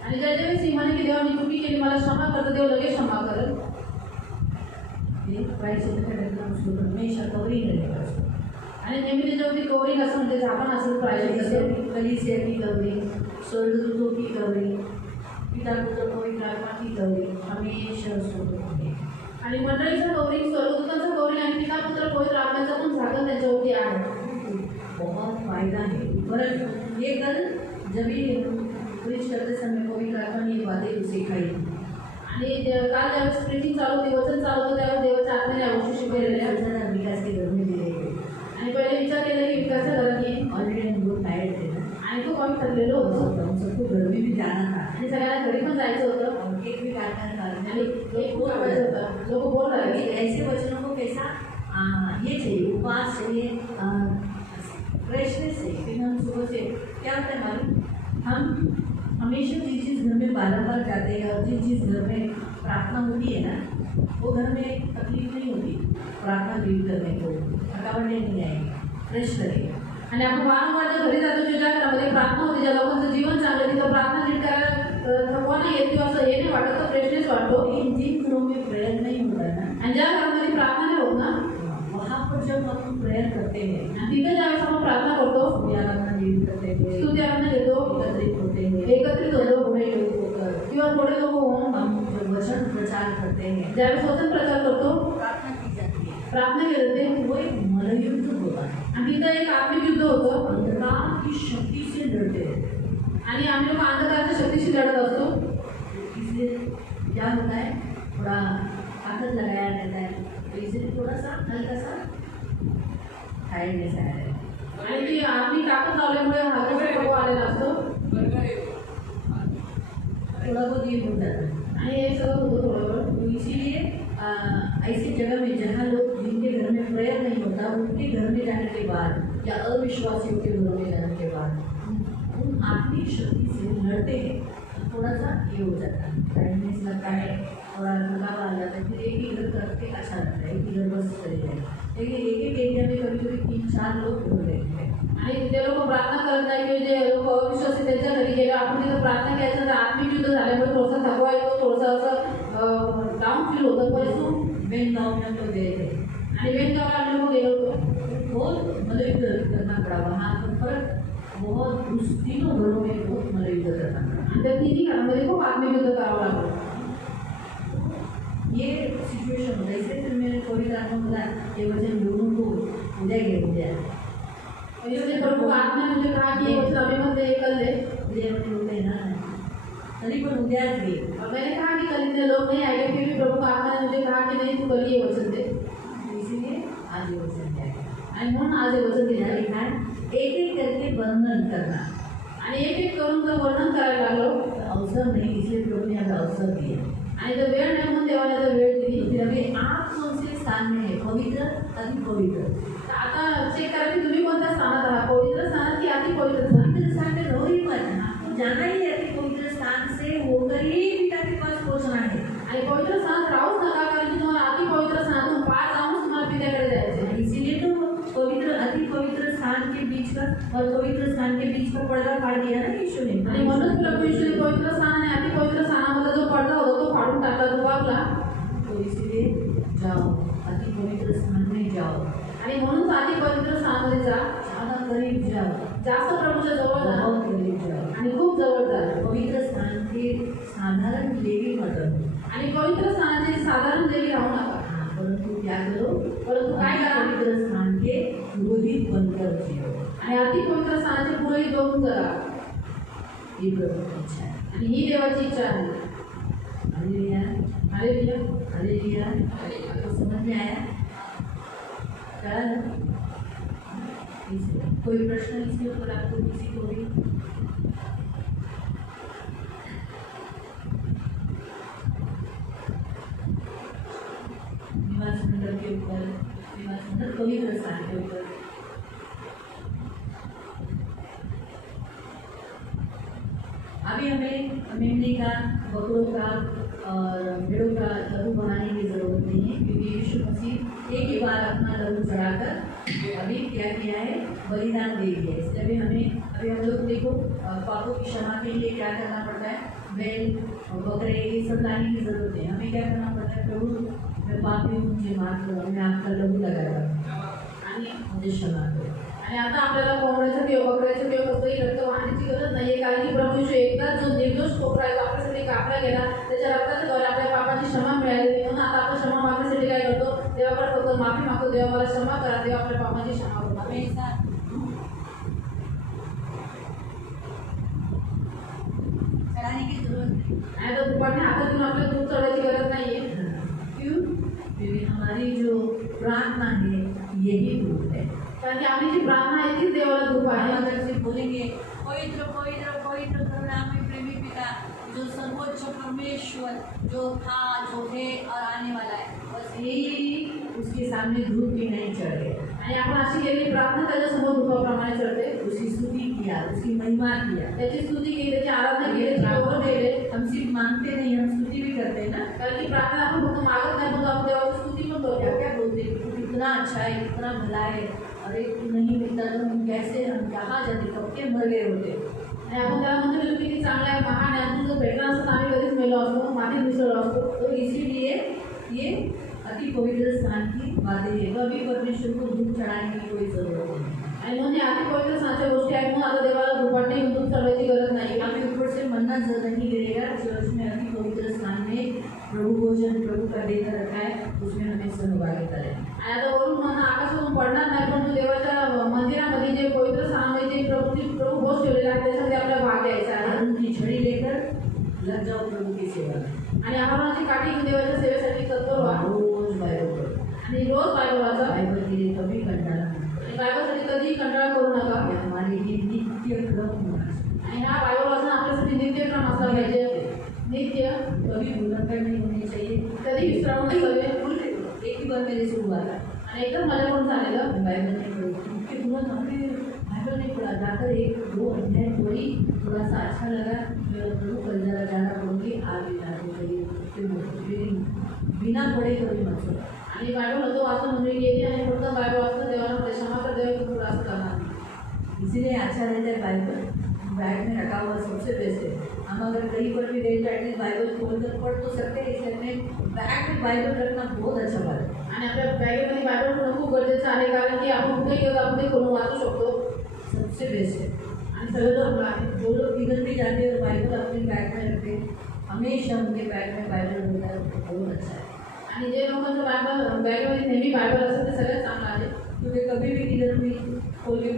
आणि ज्या ज्यावेळेस ती म्हणे की देवा मी चुकी केली मला क्षमा करतो, देव लगेच क्षमा करेल. ये प्रायश्चित का ढकना उसके ऊपर हमेशा कवरिंग रहेगा। आणि नेहमी त्याच्यावरती कवरिंग असं म्हणजे झाकण असेल प्रायश्चित्ताचं. कलीसिया की कवरिंग, स्वर्गदूतों की कवरिंग, पिता पुत्र पवित्र आत्मा की कवरिंग हमेशा उसके ऊपर रहेगी। आणि मंडळीचं कवरिंग, स्वर्गदूतांचं कवरिंग आणि पिता पुत्र पवित्र आत्म्याचं पण झाकण त्यांच्यावरती आहे. बहुत फायदा है। पर ये कल जब भी प्रीच करते समय पवित्र आत्मा ने ये बातें सिखाई, आणि काल ज्यावेळेस प्रीचिंग चालू होती, वचन चालू होतं त्यावेळेस देवाच्या आत्म्याने या गोष्टी शिकवलेल्या आहेत. वचन विकास के घर में दिए गए। आणि पहिले विचार केला की विकासच्या घरात येईल ऑलरेडी हम लोग टायर्ड थे ना, आणि खूप आम्ही ठरलेलो होतो हम सबको घर में भी जाना था आणि सगळ्यांना घरी पण जायचं होतं और केक भी काटना था। आणि एक खूप आवडायचं होतं. लोक बोर कि झाले. ऐसे वचनों को कैसा ये चाहिए, उपवास चाहिए, फ्रेशनेस चाहिए। फिर हम सुबह से क्या होता है मालूम, हम हमेशा जिस जिस घर में बारंबार जाते हैं और जिस जिस घर में प्रार्थना होती है ना, वो घर में तकलीफ नहीं होती प्रार्थना लीड करने को, थकावट नहीं आएगी, फ्रेश लगेगा। आणि आपण वारंवार ज्या घरी जातो ज्या घरामध्ये प्रार्थना होती, ज्या लोकांचं जीवन चांगलं तिथं प्रार्थना नीट करायला थकवा नाही येत किंवा असं हे नाही वाटत, तर फ्रेशनेस वाटतो. लेकिन जिन घरों में प्रेयर नहीं होता है ना, आणि ज्या घरामध्ये प्रार्थना नाही होत ना, वहाँ पर जब हम प्रेयर करते हैं, आणि तिथं ज्यावेळेस आपण प्रार्थना करतो, आराधना लीड करते हैं, स्तुती आराधना घेतो, एकत्रित होते हैं, एकत्रित होतो, थोड़े लोग होकर किंवा थोडे लोक होऊन हम जब वचन प्रचार करते हैं, ज्यावेळेस वचन प्रचार करतो, प्रार्थना की जाती है, प्रार्थना केली जाते, वो एक मल्लयुद्ध होता है। आणि तिथं एक आत्मिक युद्ध होतं अंधकार की शक्ति से लड़ते हैं। आणि आम्ही लोक अंधकारच्या शक्तीशी लढत असतो. इसलिए क्या होता है, थोड़ा ताकत लगाया रहता है, तो इसलिए थोड़ा सा हल्का सा टायर्डनेस आया है। आणि ती आम्ही ताकद लावल्यामुळे हलकासा थकवा आलेला असतो. थोड़ा बहुत ये हो जाता है। आणि हे सगळं होतं थोडं तो इसीलिए ऐसी जगह में जहाँ लोग जिनके घर में प्रेयर नहीं होता उनके घर में जाने के बाद या अविश्वासियों के घरों में जाने के बाद उन आत्मिक शक्ति से लड़ते हैं तो थोड़ा सा ये हो जाता है, टाइमनेस लगता है और थकाव आ जाता है। फिर एक ही घर करके अच्छा लगता है, एक ही घर बस चले जाए। लेकिन एक एक एरिया में कभी कभी 3-4 लोग हो रहे हैं। आणि ते लोक प्रार्थना करत नाही की जे लोक अविश्वासी त्यांच्या घरी गेले आपण तिथं प्रार्थना करायचं तर आत्मिक युद्ध झाल्यामुळे थोडासा थकवा येतो, थोडंसं असं डाऊन फील होतं. परंतु बेनगांव में हम लोग गए थे, आणि वेनगावला आम्ही लोक गेलो होतो. बहुत मतलब करना पड़ा वहाँ पर फर्क बहुत उस तीनों घरों में बहुत मतलब युद्ध करना पड़ा। आणि त्या तिन्ही घरामध्ये खूप आत्मिक युद्ध करावं लागलं. ये सिचुएशन होता है, इसलिए फिर मैंने पवित्र आत्मा बोला ये वचन लोगों को उद्या घे उद्या म्हणजे प्रभू आत्मा म्हणजे कहा की हे वचन अभी मध्ये कल दे. उद्या म्हणजे उद्या येणार नाही, तरी पण उद्याच घे। और मैंने कहा कि कल इतने लोग नहीं आएंगे, फिर भी प्रभु का आत्मा ने मुझे कहा कि नहीं तू कल ये वचन दे. इसीलिए आज ये वचन दिया गया। आणि म्हणून आज हे वचन दिलं आहे. लिखा है एक एक करके वर्णन करना, आणि एक एक करून जर वर्णन करायला लागलो तो अवसर नहीं, इसलिए प्रभु ने हमें अवसर दिया। आणि जर वेळ नाही म्हणून देवाने जर वेळ दिली फिर अभी आप कौन से स्थान में है, पवित्र अति पवित्र? तर आता चेक करा की तुम्ही कोणत्या स्थानात आहात, पवित्र स्थानात की अति पवित्र स्थानात. पवित्र स्थान में रहो ही मत, आपको जाना ही है अति पवित्र स्थान से होकर ही पिता के पास पहुंचना है। आणि पवित्र स्थानात राहूच नका, कारण की तुम्हाला अति पवित्र स्थानातून पार जाऊन तुम्हाला पित्याकडे जायचं आहे. इसीलिए तो पवित्र अति पवित्र स्थान के बीच का और पवित्र स्थान के बीच का पर्दा फाड़ दिया ना यीशु ने। आणि म्हणून प्रभू येशूने पवित्र स्थान आणि अति पवित्र स्थानामध्ये जो पडदा होता तो फाडून टाकला, दुभावला. तो इसलिए जाओ अति पवित्र स्थान में जाओ, आणि म्हणून अति पवित्र स्थानामध्ये जा, ज्यादा करीब जाओ, जास्त प्रभूच्या जवळ जा बहुत करीब जाओ। आणि खूप जवळ जा. पवित्र स्थान के साधारण लेवी मत रहो, आणि पवित्र स्थानाचे साधारण देवी राहू नका, हाँ, परंतु क्या करो, परंतु काय करा, पवित्र स्थान के पुरोहित बनकर जियो। आणि अति पवित्र स्थानाचे पुरोहित दोन जगा. ये प्रभु की इच्छा है। आणि ही देवाची इच्छा आहे. Hallelujah hallelujah. हालेलुया। आपको समझ में आया? क्या है? कोई प्रश्न इसके ऊपर आपको किसी को भी? निवास मंडल के ऊपर, निवास मंडल पवित्र स्थान के ऊपर अभी हमें मेमने का, बकरों का और भेड़ों का लहू बनाने की ज़रूरत नहीं है, क्योंकि यीशु मसीह एक ही बार अपना लहू चढ़ाकर अभी क्या किया है, बलिदान दे दिया है। इसलिए अभी हम लोग देखो पापों की क्षमा के लिए क्या करना पड़ता है, बैल और बकरे ये सब लाने की ज़रूरत है। हमें क्या करना पड़ता है, प्रभु मैं पापी हूँ, मुझे माफ करो, मैं आपका लहू लगाया आणि मुझे क्षमा करो। आणि आता आपल्याला कोंबड्याचं किंवा बकऱ्याचं किंवा कसंही रक्त वाहण्याची गरज नाही आहे, कारण की प्रभू येशू एकदाच जो निर्दोष कोपरा आहे तो आपल्यासाठी कापला गेला, त्याच्या रक्ताच्या द्वारे आपल्या पापाची क्षमा मिळालेली. म्हणून आता आपण क्षमा मागण्यासाठी काय करतो, देवाकडे फक्त माफी मागतो, देवा मला क्षमा करा, देवा आपल्या पापाची क्षमा करा. हमेशा चढ़ाने की जरूरत नहीं। आणि आता दुपारने हातातून आपल्या दूध चढवायची गरज नाही आहे. क्यों? क्योंकि हमारी जो प्रार्थना है यही धूप है। कारण की आपली जी प्रार्थना आहे तीच देवाला धूप हम आहे. अगर से बोलेंगे पवित्र पवित्र पवित्र करुणामय प्रेमी पिता, जो सर्वोच्च परमेश्वर जो था, जो है और आने वाला है, बस यही उसके सामने धूप भी नहीं चढ़े। आणि आपण अशी केलेली प्रार्थना त्याच्यासमोर धूपाप्रमाणे चढते, उसकी स्तुति किया, उसकी महिमा किया, त्याची स्तुती केली, त्याची आराधना केली, त्याची गौरव केले. हम सिर्फ मानते नहीं, हम स्तुति भी करते हैं ना। कारण की प्रार्थना आपण फक्त मागत नाही, पण आपण देवाची स्तुती पण करतो. क्या क्या बोलते हैं, तू कितना अच्छा है, कितना भला है, अरे तू नहीं मिलता तो हम कैसे, हम कहाँ जाते, कब के मर गए होते। आणि आपण त्याला म्हणतो की किती चांगला आहे, महान आहे, तुझं भेटला असतं आम्ही कधीच मेलो असतो, मातीत मिसळलो असतो. तो इसीलिए ये अति पवित्र स्थान की बातें हैं, तो अभी परमेश्वर को धूप चढ़ाने की कोई जरूरत नहीं। आणि म्हणून या अति पवित्र स्थानाच्या गोष्टी आहेत, म्हणून आता देवाला धूपाने धूप चढवायची गरज नाही. अभी ऊपर से मन्ना जल नहीं गिरेगा, चर्च में अति पवित्र स्थान में प्रभु भोजन प्रभु का देकर रखा है, उसमें हमें सहभागिता है। आणि आता वरून म्हणा आकाशातून पडणार नाही, पण तू देवाच्या मंदिरामध्ये जे पवित्र स्थानामध्ये जे प्रभू भोज ठेवलेला आहे त्याच्यामध्ये आपल्याला भाग घ्यायचा आहे. आनंद की छड़ी लेकर लग जाओ प्रभु की सेवा में। आणि आम्हाला काठी घेऊन देवाच्या सेवेसाठी तत्पर व्हा. रोज बाइबल पढ़ो, आणि रोज बायबल वाचा. बाइबल के लिए कभी कंटाळा आणि बायबलसाठी कधीही कंटाळा करू नका. ये हमारे लिए नित्य क्रम होना चाहिए। आणि हा बायबल वाचन आपल्यासाठी नित्यक्रम असला पाहिजे. कभी भूलकर नहीं होनी चाहिए। कधी विश्राम नसावे एक ही बार मेरे से हुआ था, आणि एकदम माझ्याकडून झालेलं बाइबल नहीं पढ़ी, क्योंकि तुरंत हमने बाइबल नहीं पढ़ा, जाकर एक दो अध्याय पढ़ी, थोड़ा सा अच्छा लगा, मेरा प्रभु कल जरा ज़्यादा पढ़ूंगी, आगे जाके करिए, बिना पढ़े कभी मत सोचो। आणि बायबल होतो वाचून म्हणजे गेली आणि फक्त बायबल वाचतं देवाला क्षमा कर देवा की तुला असं करणार नाही. इसीलिए अच्छा रहता है बाइबल बैग में रखा हुआ सबसे बेस्ट है। हम अगर कहीं पर भी गए तो एटलीस्ट बाइबल खोलकर पढ़ तो सकते हैं, इसलिए अपने बैग में बाइबल रखना बहुत अच्छा बात है। आणि आपल्या बॅगेमध्ये बायबल ठेवणं खूप गरजेचं आहे, कारण की आपण कुठे गेलो आपण ते खोलून वाचू शकतो. सबसे बेस्ट है। आणि सगळं चांगलं आहे. जो लोग किधर भी जाते हैं तो बाइबल अपने बैग में रखते हैं, हमेशा उनके बैग में बाइबल होता है, तो बहुत अच्छा है। आणि जे लोकांचं बायबल बॅगेमध्ये नेहमी बायबल असेल ते सगळ्यात चांगलं आहे. क्योंकि कभी भी किधर भी खोल के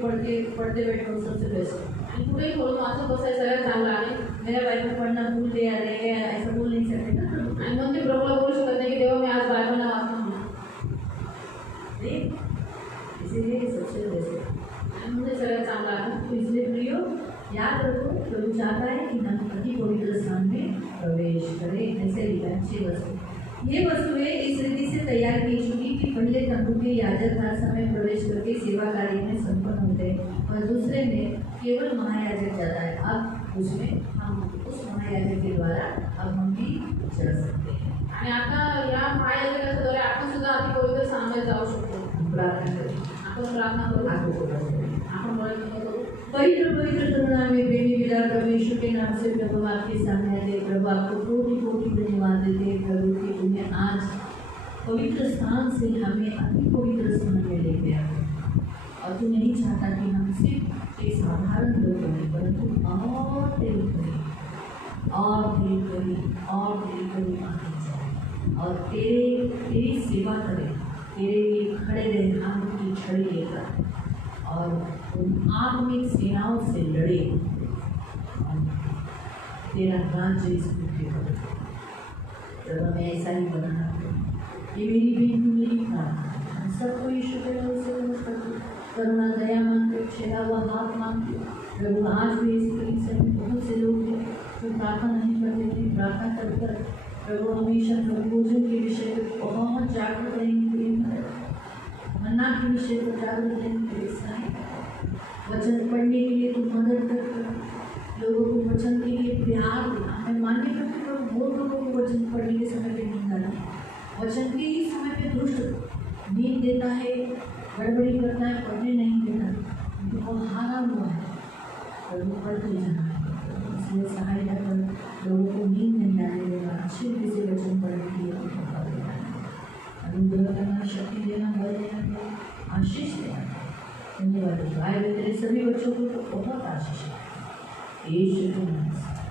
पढ़ते बैठो सबसे बेस्ट है। आणि कुठेही खोलून वाचत बसायचं सगळ्यात चांगलं आहे. मेरा बाइबल पढ़ना भूल गया रह गया ऐसा बोल नहीं सकते ना, आणि मग ते प्रभूला बोलू शकत नाही की देवा मी आज बायबल ना वाचणार म्हणून. नहीं, इसीलिए ये सबसे बेस्ट है। आणि मग ते सगळ्यात चांगलं आहे. तो इसलिए प्रियो याद रखो, प्रभु चाहता है कि हम अति पवित्र स्थान में प्रवेश करें। ऐसे लिखा है 6 वस्तु। ये वस्तुएं इस रीति से तैयार की चुकी कि पहले तंबू के याजक हर समय प्रवेश करके सेवा कार्य में संपन्न होते हैं और दूसरे में केवल महायाजक जाता है। अब उसमें हम उस महायाजक के द्वारा अब हम भी चल सकते हैं। आणि आता या महायाजकाद्वारे आपण सुद्धा अति पवित्र स्थानामध्ये जाऊ शकतो. प्रार्थना करें, आपण प्रार्थना करू. आगो को करें। आपण प्रार्थना करू. पवित्र पवित्र करुणा में प्रेमी विदा परमेश्वर के नाम से प्रभु आपके सामने आते, प्रभु आपको कोटि कोटि धन्यवाद देते हैं प्रभु कि तुम्हें आज पवित्र स्थान से हमें अति पवित्र स्थान में लेके आए और तू नहीं चाहता कि हम सिर्फ एक साधारण लोग बने, परंतु और तेरी करी और तेरी करी और तेरी करी आगे जाए और तेरी सेवा करें, तेरे लिए खड़े रहे हाथ की छड़ी लेकर और उन आत्मिक सेनाओं से लड़े और तेरा राज्य इस पृथ्वी पर जब हमें ऐसा ही बनाना। ये मेरी बेटी मेरी प्रार्थना, सबको यीशु के नाम से नमस्कार करुणा दया मांगते, छेड़ा हुआ हाथ मांगते। प्रभु आज भी इस कलीसिया में बहुत से लोग हैं जो प्रार्थना नहीं करते थे, प्रार्थना कर प्रभु हमेशा प्रभु भोजन के विषय पर बहुत जागरूक रहेंगे, मन्ना के विषय पर जागरूक रहेंगे। वचन पढ़ने के लिए तुम मदद कर, लोगों को वचन के लिए प्यार देना। मैं मान्य करती हूँ बहुत लोगों को वचन पढ़ने के समय पे नींद आना, वचन के ही समय पे दुष्ट नींद देता है, गड़बड़ी करता है, पढ़ने नहीं देता, उनको हारा हुआ है, पर वो पढ़ते जाना है। इसलिए सहायता कर लोगों को नींद नहीं आने देना, अच्छी रीति से वचन पढ़ने के लिए अनुग्रह करना, शक्ति देना, बल देना, आशीष देना। धन्यवाद। आए हुए तेरे सभी बच्चों को तो बहुत आशीष है। यीशु के नाम से।